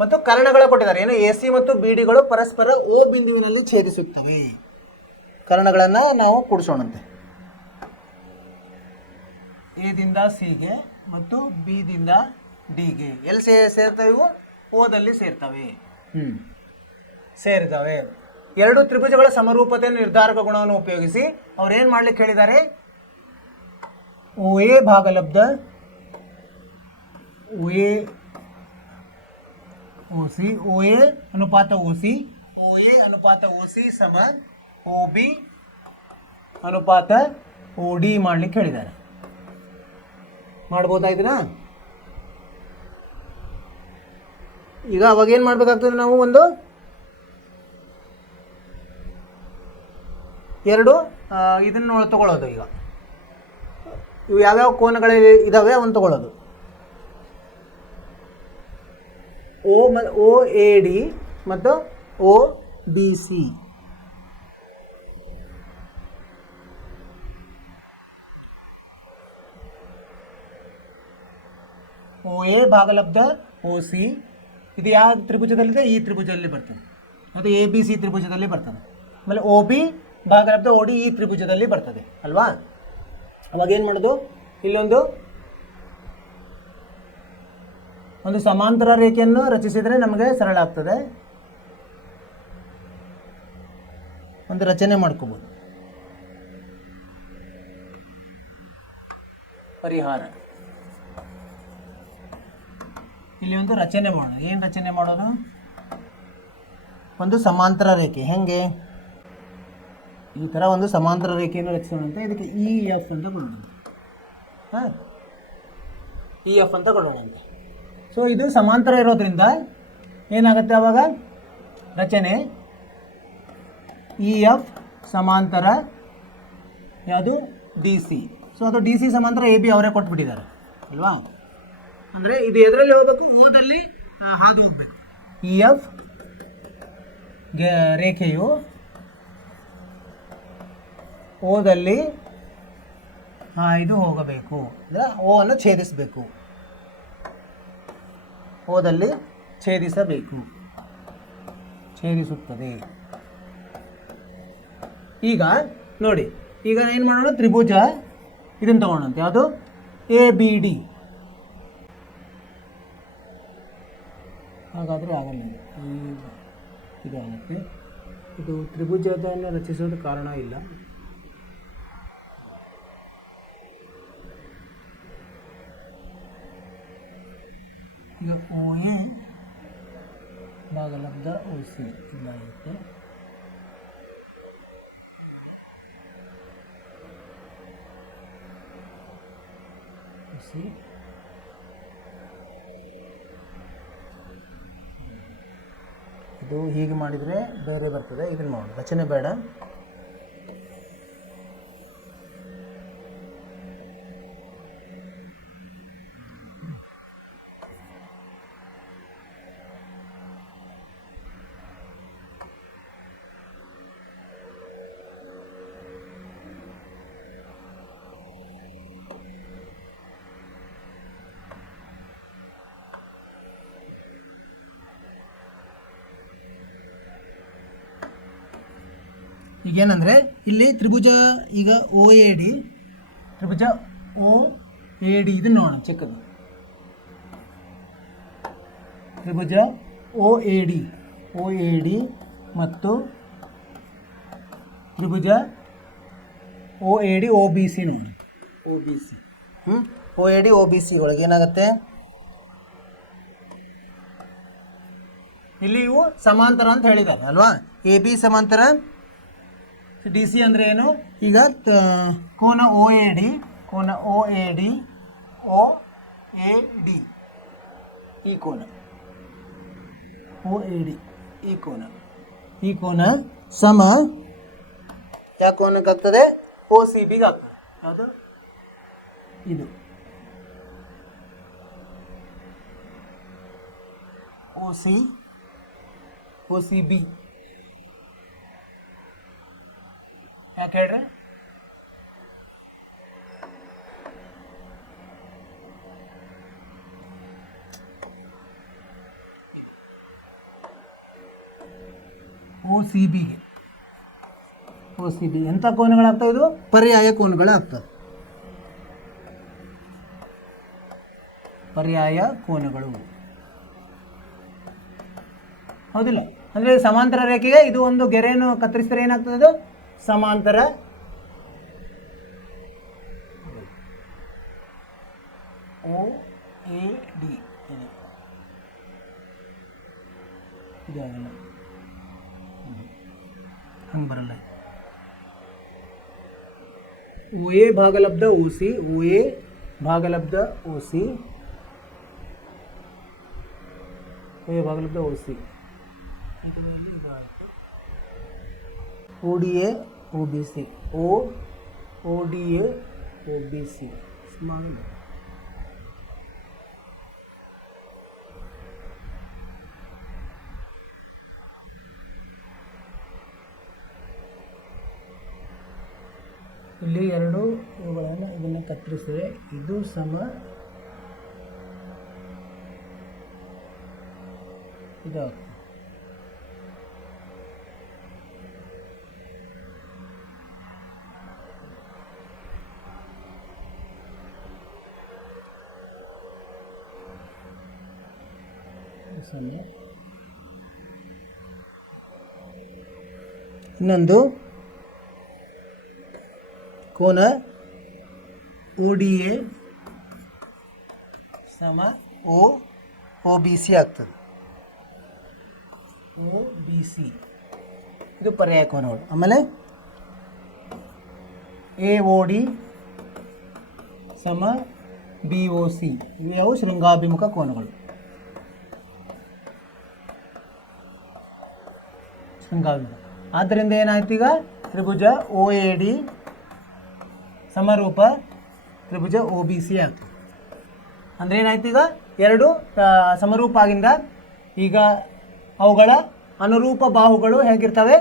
ಮತ್ತು ಕರ್ಣಗಳು ಕೊಟ್ಟಿದ್ದಾರೆ. ಏನು, AC ಮತ್ತು BDಗಳು ಪರಸ್ಪರ O ಬಿಂದುವಿನಲ್ಲಿ ಛೇದಿಸುತ್ತವೆ. ಕರ್ಣಗಳನ್ನು ನಾವು ಕೂಡಿಸೋಣಂತೆ. A ದಿಂದ Cಗೆ ಮತ್ತು B ದಿಂದ Dಗೆ. ಎಲ್ಲಿ ಸೇರ್ತವೆ ಇವು? ಓದಲ್ಲಿ ಸೇರ್ತವೆ. ಸೇರಿದವೆ. 2 ತ್ರಿಭುಜಗಳ ಸಮರೂಪತೆ ನಿರ್ಧಾರಕ ಗುಣವನ್ನು ಉಪಯೋಗಿಸಿ ಅವ್ರು ಏನು ಮಾಡ್ಲಿಕ್ಕೆ ಹೇಳಿದ್ದಾರೆ? OA ಭಾಗಲಬ್ಧ OC, OA ಅನುಪಾತ OC, OA ಅನುಪಾತ OC ಸಮ OB ಅನುಪಾತ OD ಮಾಡ್ಲಿಕ್ಕೆ ಹೇಳಿದ್ದಾರೆ. ಮಾಡ್ಬೋದಾ ಇದನ್ನ? ಈಗ ಅವಾಗ ಏನು ಮಾಡಬೇಕಾಗ್ತದೆ, ನಾವು ಒಂದು 2 ಇದನ್ನು ತಗೊಳ್ಳೋದು. ಈಗ ಇವು ಯಾವ್ಯಾವ ಕೋನಗಳು ಇದ್ದಾವೆ ಅವನ್ನ ತಗೊಳ್ಳೋದು. OAD ಮತ್ತು OBC. OA ಭಾಗಲಬ್ಧ OC ಇದು ಯಾವ ತ್ರಿಭುಜದಲ್ಲಿದೆ? ಈ ತ್ರಿಭುಜದಲ್ಲಿ ಬರ್ತದೆ. ಅದು ABC ತ್ರಿಭುಜದಲ್ಲಿ ಬರ್ತದೆ. ಆಮೇಲೆ OB ಭಾಗಲಬ್ಧ OD ಈ ತ್ರಿಭುಜದಲ್ಲಿ ಬರ್ತದೆ ಅಲ್ವಾ? ಅವಾಗ ಏನು ಮಾಡೋದು, ಇಲ್ಲೊಂದು ಸಮಾಂತರ ರೇಖೆಯನ್ನು ರಚಿಸಿದರೆ ನಮಗೆ ಸರಳ ಆಗ್ತದೆ. ಒಂದು ರಚನೆ ಮಾಡ್ಕೋಬೋದು. ಪರಿಹಾರ. ಇಲ್ಲಿ ಒಂದು ರಚನೆ ಮಾಡೋದು. ಏನು ರಚನೆ ಮಾಡೋದು? ಒಂದು ಸಮಾಂತರ ರೇಖೆ. ಹೆಂಗೆ? ಈ ಥರ ಒಂದು ಸಮಾಂತರ ರೇಖೆಯನ್ನು ರಚಿಸೋಣಂತೆ. ಇದಕ್ಕೆ EF ಅಂತ ಕೊಡೋಣ. EF ಅಂತ ಕೊಡೋಣಂತೆ. ಸೊ ಇದು ಸಮಾಂತರ ಇರೋದ್ರಿಂದ ಏನಾಗುತ್ತೆ ಆವಾಗ ರಚನೆ? EF ಸಮಾಂತರ ಯಾವುದು? DC. ಸೊ ಅದು DC ಸಮಾಂತರ AB ಅವರೇ ಕೊಟ್ಬಿಟ್ಟಿದ್ದಾರೆ ಅಲ್ವಾ? ಅಂದರೆ ಇದು ಎದರಲ್ಲಿ ಹೋಗಬೇಕು? ಓದಲ್ಲಿ ಹಾದು ಹೋಗ್ಬೇಕು. EF ರೇಖೆಯು ಓದಲ್ಲಿ ಇದು ಹೋಗಬೇಕು, ಅಂದರೆ ಓ ಅನ್ನು ಛೇದಿಸಬೇಕು. ಓದಲ್ಲಿ ಛೇದಿಸಬೇಕು, ಛೇದಿಸುತ್ತದೆ. ಈಗ ನೋಡಿ, ಈಗ ಏನು ಮಾಡೋಣ? ತ್ರಿಭುಜ ಇದನ್ನು ತಗೊಳ್ಳೋಣಂತೆ. ಯಾವುದು? ABD. ಹಾಗಾದರೆ ಆಗಲ್ಲ. ಇದು ಆಗುತ್ತೆ. ಇದು ತ್ರಿಭುಜವನ್ನು ರಚಿಸೋದು ಕಾರಣ ಇಲ್ಲ. ಈಗ OA ಭಾಗಲಬ್ಧ OC ಇದಾಗುತ್ತೆ. ಇದು ಹೀಗೆ ಮಾಡಿದರೆ ಬೇರೆ ಬರ್ತದೆ. ಇದನ್ನು ಮಾಡೋಣ, ರಚನೆ ಬೇಡ. ಈಗೇನಂದರೆ ಇಲ್ಲಿ ತ್ರಿಭುಜ ಈಗ OAD, ತ್ರಿಭುಜ OAD ಇದನ್ನು ನೋಡೋಣ. ಚಿಕ್ಕದು ತ್ರಿಭುಜ OAD. ಒ ಎ ಡಿ ಮತ್ತು ತ್ರಿಭುಜ O A D O B C ನೋಡಿ, O B C. O A D O B C ಒಳಗೆ ಏನಾಗುತ್ತೆ, ಇಲ್ಲಿ ಇವು ಸಮಾಂತರ ಅಂತ ಹೇಳಿದ್ದಾರೆ ಅಲ್ವಾ. ಎ ಬಿ ಸಮಾಂತರ, ಡಿ ಸಿ ಅಂದರೆ ಏನು, ಈಗ ಕೋನ ಒ ಎ ಡಿ, ಕೋನ O A D, O A D, ಈ ಕೋನ ಒ ಎ ಡಿ, ಈ ಕೋನ ಸಮ ಯಾವ ಕೋನಕ್ಕಾಗ್ತದೆ, ಒ ಸಿ ಬಿಗೆ ಆಗ್ತದೆ. ಯಾವುದು ಇದು ಒ ಸಿ ಬಿ. ಯಾಕೆ ಹೇಳ್ರಿ, ಒ ಸಿ ಬಿಗೆ, ಒ ಸಿ ಬಿ ಎಂಥ ಕೋನಗಳಾಗ್ತವೆ, ಇದು ಪರ್ಯಾಯ ಕೋನಗಳಾಗ್ತವೆ, ಪರ್ಯಾಯ ಕೋನಗಳು. ಹೌದಿಲ್ಲ, ಅಂದರೆ ಸಮಾಂತರ ರೇಖೆಗೆ ಇದು ಒಂದು ಗೆರೆಯನ್ನು ಕತ್ತರಿಸಿದರೆ ಏನಾಗ್ತದೆ, ಅದು ಸಮಾಂತರ ಒ ಎ ಡಿ. ಇದಾಗಲ್ಲ, ಹಂಗೆ ಬರಲ್ಲ. ಒ ಎ ಭಾಗಲಬ್ಧ ಒ ಸಿ, ಒ ಎ ಭಾಗಲಬ್ಧ ಒ ಸಿ, ಒ ಎ ಭಾಗಲಬ್ಧ ಒ ಸಿ. ಇದು ಆಯಿತು. O D A O B C, O D A O B C ಸುಮಾರು. ಇಲ್ಲಿ ಎರಡು ಇವುಗಳನ್ನು ಇದನ್ನು ಕತ್ತರಿಸಿದರೆ ಇದು ಸಮ ಇದಾಗ್ತದೆ. ಇನ್ನೊಂದು ಕೋನ ಒ ಡಿ ಎ ಸಮ ಒ ಬಿ ಸಿ ಆಗ್ತದೆ, ಒ ಬಿ ಸಿ ಇದು ಪರ್ಯಾಯ ಕೋನಗಳು. ಆಮೇಲೆ ಎ ಒ ಡಿ ಸಮ ಬಿ ಒ ಸಿ, ಇವು ಶೃಂಗಾಭಿಮುಖ ಕೋನಗಳು, ಶೃಂಗಾಭಿಮುಖ. ಆದ್ದರಿಂದ ಏನಾಯ್ತು, ಈಗ ತ್ರಿಭುಜ ಒ ಎ ಡಿ ಸಮರೂಪ ತ್ರಿಭುಜ ಒ ಬಿ ಸಿ ಆಗ್ತದೆ. ಅಂದರೆ ಏನಾಯ್ತು, ಈಗ ಎರಡು ಸಮರೂಪ ಆಗಿಂದ ಈಗ ಅವುಗಳ ಅನುರೂಪ ಬಾಹುಗಳು ಹೇಗಿರ್ತವೆ,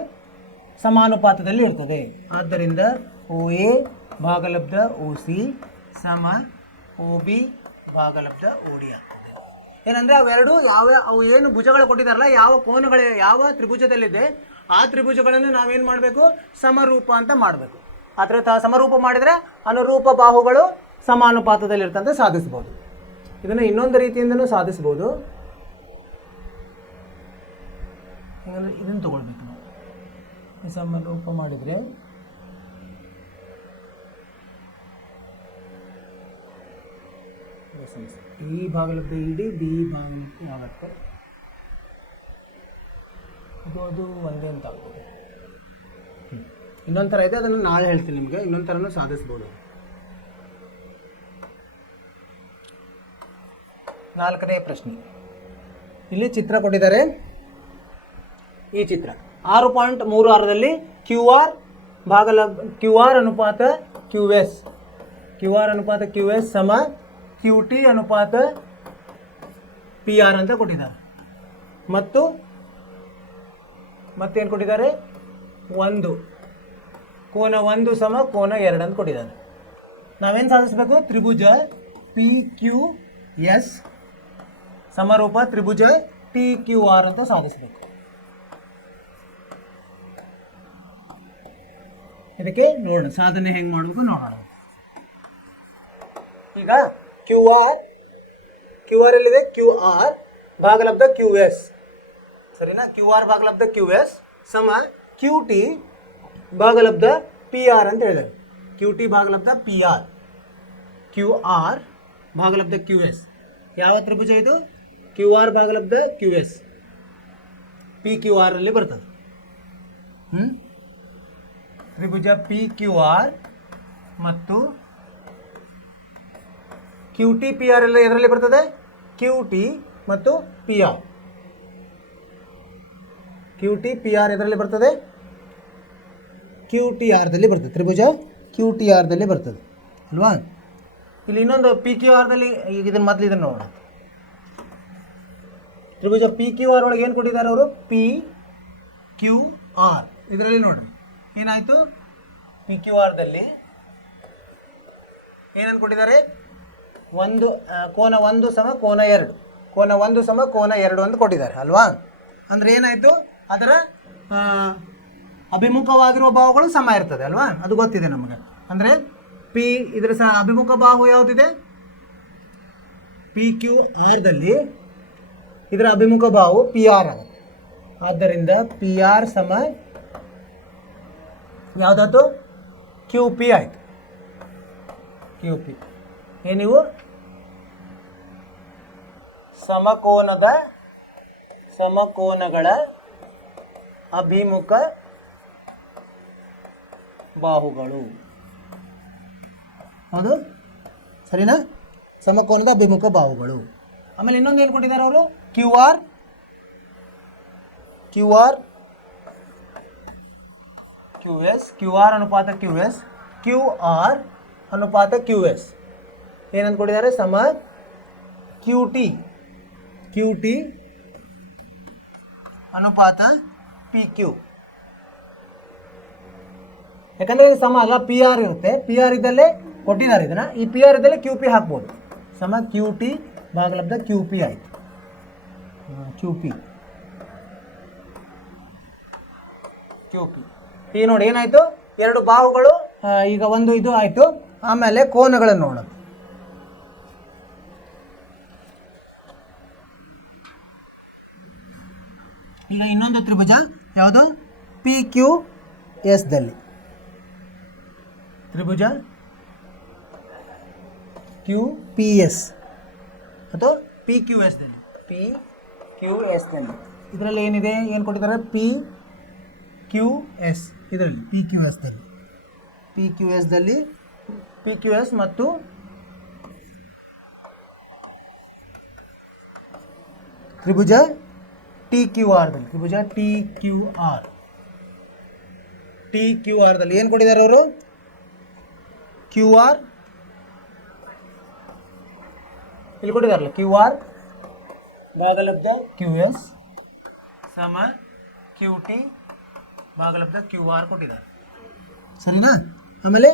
ಸಮಾನುಪಾತದಲ್ಲಿ ಇರ್ತದೆ. ಆದ್ದರಿಂದ ಒ ಎ ಭಾಗಲಬ್ಧ ಒ ಸಿ ಸಮ ಒ ಬಿ ಭಾಗಲಬ್ಧ ಒ ಡಿ ಆಗ್ತದೆ. ಏನಂದರೆ ಅವೆರಡು ಅವು ಏನು ಭುಜಗಳು ಕೊಟ್ಟಿದ್ದಾರಲ್ಲ, ಯಾವ ಕೋನಗಳು ಯಾವ ತ್ರಿಭುಜದಲ್ಲಿದೆ ಆ ತ್ರಿಭುಜಗಳನ್ನು ನಾವೇನು ಮಾಡಬೇಕು, ಸಮರೂಪ ಅಂತ ಮಾಡಬೇಕು. ಆ ಥರ ಸಮರೂಪ ಮಾಡಿದರೆ ಅನುರೂಪ ಬಾಹುಗಳು ಸಮಾನುಪಾತದಲ್ಲಿರ್ತಂತೆ ಸಾಧಿಸ್ಬೋದು. ಇದನ್ನು ಇನ್ನೊಂದು ರೀತಿಯಿಂದಲೂ ಸಾಧಿಸ್ಬೋದು. ಇದನ್ನು ತಗೊಳ್ಬೇಕು ನಾವು, ಸಮರೂಪ ಮಾಡಿದರೆ ಈ ಭಾಗಲಬ್ಧ ಇಡೀ ಬಿ ಭಾಗಲಬ್ಧ ಆಗುತ್ತೆ. ಅದು ಒಂದೇ ಅಂತ ಆಗ್ತದೆ. ಇನ್ನೊಂದು ಥರ ಇದೆ, ಅದನ್ನು ನಾಳೆ ಹೇಳ್ತೀನಿ ನಿಮಗೆ. ಇನ್ನೊಂದು ಥರನೂ ಸಾಧಿಸ್ಬೋದು. 4ನೇ ಪ್ರಶ್ನೆ, ಇಲ್ಲಿ ಚಿತ್ರ ಕೊಟ್ಟಿದ್ದಾರೆ. ಈ ಚಿತ್ರ 6.36ರಲ್ಲಿ ಕ್ಯೂ ಆರ್ ಅನುಪಾತ ಕ್ಯೂ ಎಸ್ ಸಮ ಕ್ಯೂ ಟಿ ಅನುಪಾತ ಪಿ ಆರ್ ಅಂತ ಕೊಟ್ಟಿದ್ದಾರೆ. ಮತ್ತೇನು ಕೊಟ್ಟಿದ್ದಾರೆ, ಕೋನ 1 ಸಮ ಕೋನ 2 ಅಂತ ಕೊಟ್ಟಿದ್ದಾರೆ. ನಾವೇನು ಸಾಧಿಸಬೇಕು, ತ್ರಿಭುಜ ಪಿ ಕ್ಯೂ ಎಸ್ ಸಮರೂಪ ತ್ರಿಭುಜ ಟಿ ಕ್ಯೂ ಆರ್ ಅಂತ ಸಾಧಿಸಬೇಕು. ಇದಕ್ಕೆ ನೋಡೋಣ ಸಾಧನೆ ಹೆಂಗೆ ಮಾಡಬೇಕು ನೋಡೋಣ. ಈಗ ಕ್ಯೂ ಆರ್ ಎಲ್ಲಿದೆ, ಕ್ಯೂ ಆರ್ ಭಾಗಲಬ್ಧ ಕ್ಯೂ ಎಸ್ ಸರಿನಾ. ಕ್ಯೂ ಆರ್ ಭಾಗಲಬ್ಧ ಕ್ಯೂ ಎಸ್ ಸಮ ಕ್ಯೂ ಟಿ ಭಾಗಲಬ್ಧ ಪಿ ಆರ್ ಅಂತ ಹೇಳಿದ್ದಾರೆ. ಕ್ಯೂ ಟಿ ಭಾಗಲಬ್ಧ ಪಿ ಆರ್, ಕ್ಯೂ ಆರ್ ಭಾಗಲಬ್ಧ ಕ್ಯೂ ಎಸ್. ಯಾವ ತ್ರಿಭುಜ ಇದು? ಕ್ಯೂ ಆರ್ ಭಾಗಲಬ್ಧ Q S, P Q R ಅಲ್ಲಿ ಬರ್ತದೆ. ತ್ರಿಭುಜ ಪಿ ಕ್ಯೂ ಆರ್ ಮತ್ತು ಕ್ಯೂ ಟಿ ಪಿ ಆರ್ ಎಲ್ಲ ಇದರಲ್ಲಿ ಬರ್ತದೆ. ಕ್ಯೂ ಟಿ ಮತ್ತು P R, Q T P R ಇದರಲ್ಲಿ ಬರ್ತದೆ, ಕ್ಯೂ ಟಿ ಆರ್ದಲ್ಲಿ ಬರ್ತದೆ. ತ್ರಿಭುಜ ಕ್ಯೂ ಟಿ ಆರ್ದಲ್ಲಿ ಬರ್ತದೆ ಅಲ್ವಾ. ಇಲ್ಲಿ ಇನ್ನೊಂದು ಪಿ ಕ್ಯೂ ಆರ್ದಲ್ಲಿ, ಈಗ ಇದನ್ನು ಮೊದಲು ಇದನ್ನು ನೋಡೋಣ. ತ್ರಿಭುಜ ಪಿ ಕ್ಯೂ ಆರ್ ಒಳಗೆ ಏನು ಕೊಟ್ಟಿದ್ದಾರೆ ಅವರು? P Q R. ಇದರಲ್ಲಿ ನೋಡ್ರಿ ಏನಾಯಿತು? ಪಿ ಕ್ಯೂ ಆರ್ದಲ್ಲಿ ಏನಂತ ಕೊಟ್ಟಿದ್ದಾರೆ? ಒಂದು ಕೋನ 1 ಸಮ ಕೋನ 2, ಕೋನ 1 ಸಮ ಕೋನ 2 ಅಂತ ಕೊಟ್ಟಿದ್ದಾರೆ ಅಲ್ವಾ. ಅಂದರೆ ಏನಾಯಿತು? ಅದರ ಅಭಿಮುಖವಾಗಿರುವ ಬಾಹುಗಳು ಸಮ ಇರ್ತದೆ ಅಲ್ವಾ. ಅದು ಗೊತ್ತಿದೆ ನಮಗೆ. ಅಂದರೆ ಪಿ ಇದರ ಅಭಿಮುಖ ಬಾಹು ಯಾವುದಿದೆ? ಪಿ ಕ್ಯೂ ಆರ್ದಲ್ಲಿ ಇದರ ಅಭಿಮುಖ ಬಾಹು ಪಿ ಆರ್ ಆಗುತ್ತೆ. ಆದ್ದರಿಂದ ಪಿ ಆರ್ ಸಮ ಯಾವುದಾಯ್ತು? ಕ್ಯೂ ಪಿ ಆಯಿತು. ಕ್ಯೂ ಪಿ ಏನಿವು? ಸಮಕೋನಗಳ ಅಭಿಮುಖ ಬಾಹುಗಳು. ಹೌದು ಸರಿನಾ? ಸಮಕೋನದ ಅಭಿಮುಖ ಬಾಹುಗಳು. ಆಮೇಲೆ ಇನ್ನೊಂದು ಏನು ಕೊಟ್ಟಿದ್ದಾರೆ ಅವರು? Q R, Q R Q S, Q R ಅನುಪಾತ ಕ್ಯೂ ಎಸ್, ಕ್ಯೂ ಆರ್ ಅನುಪಾತ ಕ್ಯೂ ಎಸ್ ಏನಂತ ಕೊಟ್ಟಿದ್ದಾರೆ? ಸಮ ಕ್ಯೂ ಟಿ, ಕ್ಯೂ ಟಿ ಅನುಪಾತ ಪಿ ಕ್ಯೂ. ಯಾಕಂದರೆ ಇದು ಸಮ ಅಲ್ಲ, ಪಿ ಆರ್ ಇರುತ್ತೆ. ಪಿ ಆರ್ ಇದ್ದಲ್ಲೇ ಕೊಟ್ಟಿದ್ದಾರೆ ಇದನ್ನು. ಈ ಪಿ ಆರ್ ಇದ್ದಲ್ಲೇ ಕ್ಯೂ ಪಿ ಹಾಕ್ಬೋದು. ಸಮ ಕ್ಯೂ ಟಿ ಭಾಗಲಬ್ಧ ಕ್ಯೂ ಪಿ ಆಯಿತು. ಕ್ಯೂ ಪಿ ಈಗ ನೋಡಿ ಏನಾಯಿತು? ಎರಡು ಬಾಹುಗಳು ಈಗ ಒಂದು ಇದು ಆಯಿತು. ಆಮೇಲೆ ಕೋನಗಳನ್ನು ನೋಡೋದು. ಈಗ ಇನ್ನೊಂದು ತ್ರಿಭುಜ ಯಾವುದು? ಪಿ ಕ್ಯೂ ಎಸ್ದಲ್ಲಿ. ತ್ರಿಭುಜ ಕ್ಯೂ ಪಿ ಎಸ್ ಅಥವಾ ಪಿ ಕ್ಯೂ ಎಸ್ದಲ್ಲಿ, ಪಿ ಕ್ಯೂ ಎಸ್ದಲ್ಲಿ ಇದರಲ್ಲಿ ಏನಿದೆ? ಏನು ಕೊಟ್ಟಿದ್ದಾರೆ? P Q S. ಇದರಲ್ಲಿ ಪಿ ಕ್ಯೂ ಎಸ್ದಲ್ಲಿ, ಪಿ ಕ್ಯೂ ಎಸ್ದಲ್ಲಿ ಪಿ ಕ್ಯೂ ಎಸ್ ಮತ್ತು ತ್ರಿಭುಜ ಟಿ ಕ್ಯೂ ಆರ್ದಲ್ಲಿ, ತ್ರಿಭುಜ T Q R, T Q ಆರ್ದಲ್ಲಿ ಏನು ಕೊಟ್ಟಿದ್ದಾರೆ ಅವರು? ಕ್ಯೂ ಆರ್ ಇಲ್ಲಿ ಕೊಟ್ಟಿದ್ದಾರಲ್ಲ, ಕ್ಯೂ ಆರ್ ಭಾಗಲಬ್ಧ ಕ್ಯೂ ಎಸ್ ಸಮ ಕ್ಯೂ ಟಿ ಭಾಗಲಬ್ಧ ಕ್ಯೂ ಆರ್ ಕೊಟ್ಟಿದ್ದಾರೆ. ಸರಿನಾ? ಆಮೇಲೆ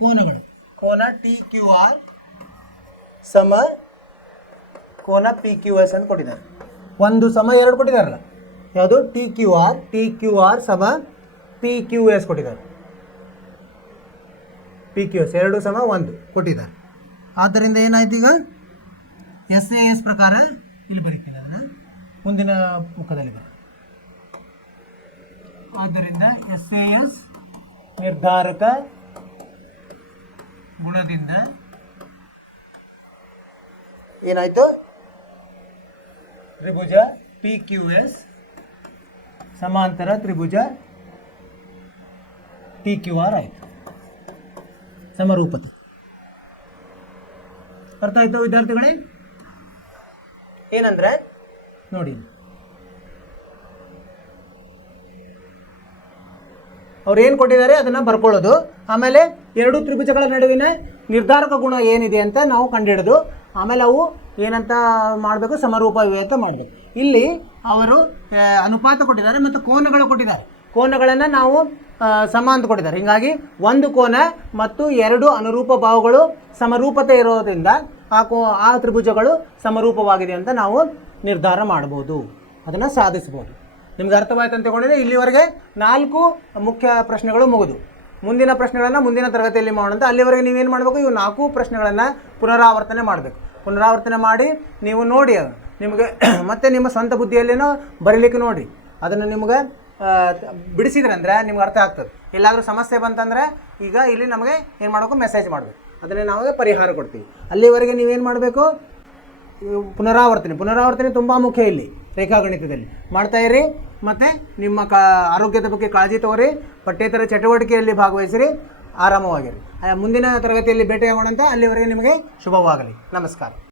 ಕೋನಗಳು, ಕೋನ ಟಿ ಕ್ಯೂ ಆರ್ ಸಮ ಕೋನ ಪಿ ಕ್ಯೂ ಎಸ್ ಅಂತ ಕೊಟ್ಟಿದ್ದಾರೆ. 1 ಸಮ 2 ಕೊಟ್ಟಿದ್ದಾರಲ್ಲ, ಯಾವುದು? ಟಿ ಕ್ಯೂ ಆರ್ ಸಮ ಪಿ ಕ್ಯೂ ಎಸ್ ಕೊಟ್ಟಿದ್ದಾರೆ. ಪಿ ಕ್ಯೂ ಎಸ್ 2 ಸಮ 1 ಕೊಟ್ಟಿದ್ದಾರೆ. ಆದ್ದರಿಂದ ಏನಾಯ್ತು? ಈಗ ಎಸ್ ಎ ಎಸ್ ಪ್ರಕಾರ ಇಲ್ಲಿ ಬರೀತೀನಿ ಅದನ್ನು, ಮುಂದಿನ ಮುಖದಲ್ಲಿ ಬರುತ್ತೆ. ಆದ್ದರಿಂದ ಎಸ್ ಎ ಎಸ್ ನಿರ್ಧಾರಕ ಗುಣದಿಂದ ಏನಾಯಿತು? ತ್ರಿಭುಜ ಪಿ ಕ್ಯೂ ಎಸ್ ಸಮಾಂತರ ತ್ರಿಭುಜ ಟಿ ಕ್ಯೂ ಆರ್ ಆಯಿತು. ಸಮರೂಪತೆ ಅರ್ಥ ಆಯಿತು ವಿದ್ಯಾರ್ಥಿಗಳೇ? ಏನಂದರೆ ನೋಡಿ, ಅವ್ರು ಏನು ಕೊಟ್ಟಿದ್ದಾರೆ ಅದನ್ನು ಬರ್ಕೊಳ್ಳೋದು. ಆಮೇಲೆ ಎರಡು ತ್ರಿಭುಜಗಳ ನಡುವಿನ ನಿರ್ಧಾರಕ ಗುಣ ಏನಿದೆ ಅಂತ ನಾವು ಕಂಡುಹಿಡಿದು ಆಮೇಲೆ ಅವು ಏನಂತ ಮಾಡಬೇಕು? ಸಮರೂಪವಿವೆ ಅಂತ ಮಾಡಬೇಕು. ಇಲ್ಲಿ ಅವರು ಅನುಪಾತ ಕೊಟ್ಟಿದ್ದಾರೆ ಮತ್ತು ಕೋನಗಳು ಕೊಟ್ಟಿದ್ದಾರೆ. ಕೋನಗಳನ್ನು ನಾವು ಸಮ ಅಂತ ಕೊಟ್ಟಿದ್ದಾರೆ. ಹೀಗಾಗಿ ಒಂದು ಕೋನ ಮತ್ತು 2 ಅನುರೂಪ ಬಾಹುಗಳು ಸಮರೂಪತೆ ಇರೋದ್ರಿಂದ ಆ ತ್ರಿಭುಜಗಳು ಸಮರೂಪವಾಗಿದೆ ಅಂತ ನಾವು ನಿರ್ಧಾರ ಮಾಡ್ಬೋದು, ಅದನ್ನು ಸಾಧಿಸ್ಬೋದು. ನಿಮ್ಗೆ ಅರ್ಥವಾಯ್ತು ಅಂತ ತಗೊಂಡಿದ್ರೆ ಇಲ್ಲಿವರೆಗೆ 4 ಮುಖ್ಯ ಪ್ರಶ್ನೆಗಳು ಮುಗಿದು. ಮುಂದಿನ ಪ್ರಶ್ನೆಗಳನ್ನು ಮುಂದಿನ ತರಗತಿಯಲ್ಲಿ ಮಾಡೋಣ ಅಂತ. ಅಲ್ಲಿವರೆಗೆ ನೀವೇನು ಮಾಡಬೇಕು? ಇವು 4 ಪ್ರಶ್ನೆಗಳನ್ನು ಪುನರಾವರ್ತನೆ ಮಾಡಬೇಕು. ಪುನರಾವರ್ತನೆ ಮಾಡಿ ನೀವು ನೋಡಿ ನಿಮಗೆ ಮತ್ತೆ ನಿಮ್ಮ ಸ್ವಂತ ಬುದ್ಧಿಯಲ್ಲೇನೋ ಬರೀಲಿಕ್ಕೆ ನೋಡಿ. ಅದನ್ನು ನಿಮ್ಗೆ ಬಿಡಿಸಿದ್ರೆ ಅಂದರೆ ನಿಮ್ಗೆ ಅರ್ಥ ಆಗ್ತದೆ. ಎಲ್ಲಾದರೂ ಸಮಸ್ಯೆ ಬಂತಂದರೆ ಈಗ ಇಲ್ಲಿ ನಮಗೆ ಏನು ಮಾಡಬೇಕು, ಮೆಸೇಜ್ ಮಾಡಬೇಕು, ಅದನ್ನೇ ನಾವು ಪರಿಹಾರ ಕೊಡ್ತೀವಿ. ಅಲ್ಲಿವರೆಗೆ ನೀವೇನು ಮಾಡಬೇಕು, ಪುನರಾವರ್ತನೆ ತುಂಬ ಮುಖ್ಯ ಇಲ್ಲಿ ರೇಖಾಗಣಿತದಲ್ಲಿ. ಮಾಡ್ತಾಯಿರಿ ಮತ್ತು ನಿಮ್ಮ ಆರೋಗ್ಯದ ಬಗ್ಗೆ ಕಾಳಜಿ ತಗೋರಿ, ಪಠ್ಯೇತರ ಚಟುವಟಿಕೆಯಲ್ಲಿ ಭಾಗವಹಿಸಿರಿ, ಆರಾಮವಾಗಿರಿ. ಮುಂದಿನ ತರಗತಿಯಲ್ಲಿ ಭೇಟಿಯಾಗೋಣ. ಅಲ್ಲಿವರೆಗೆ ನಿಮಗೆ ಶುಭವಾಗಲಿ. ನಮಸ್ಕಾರ.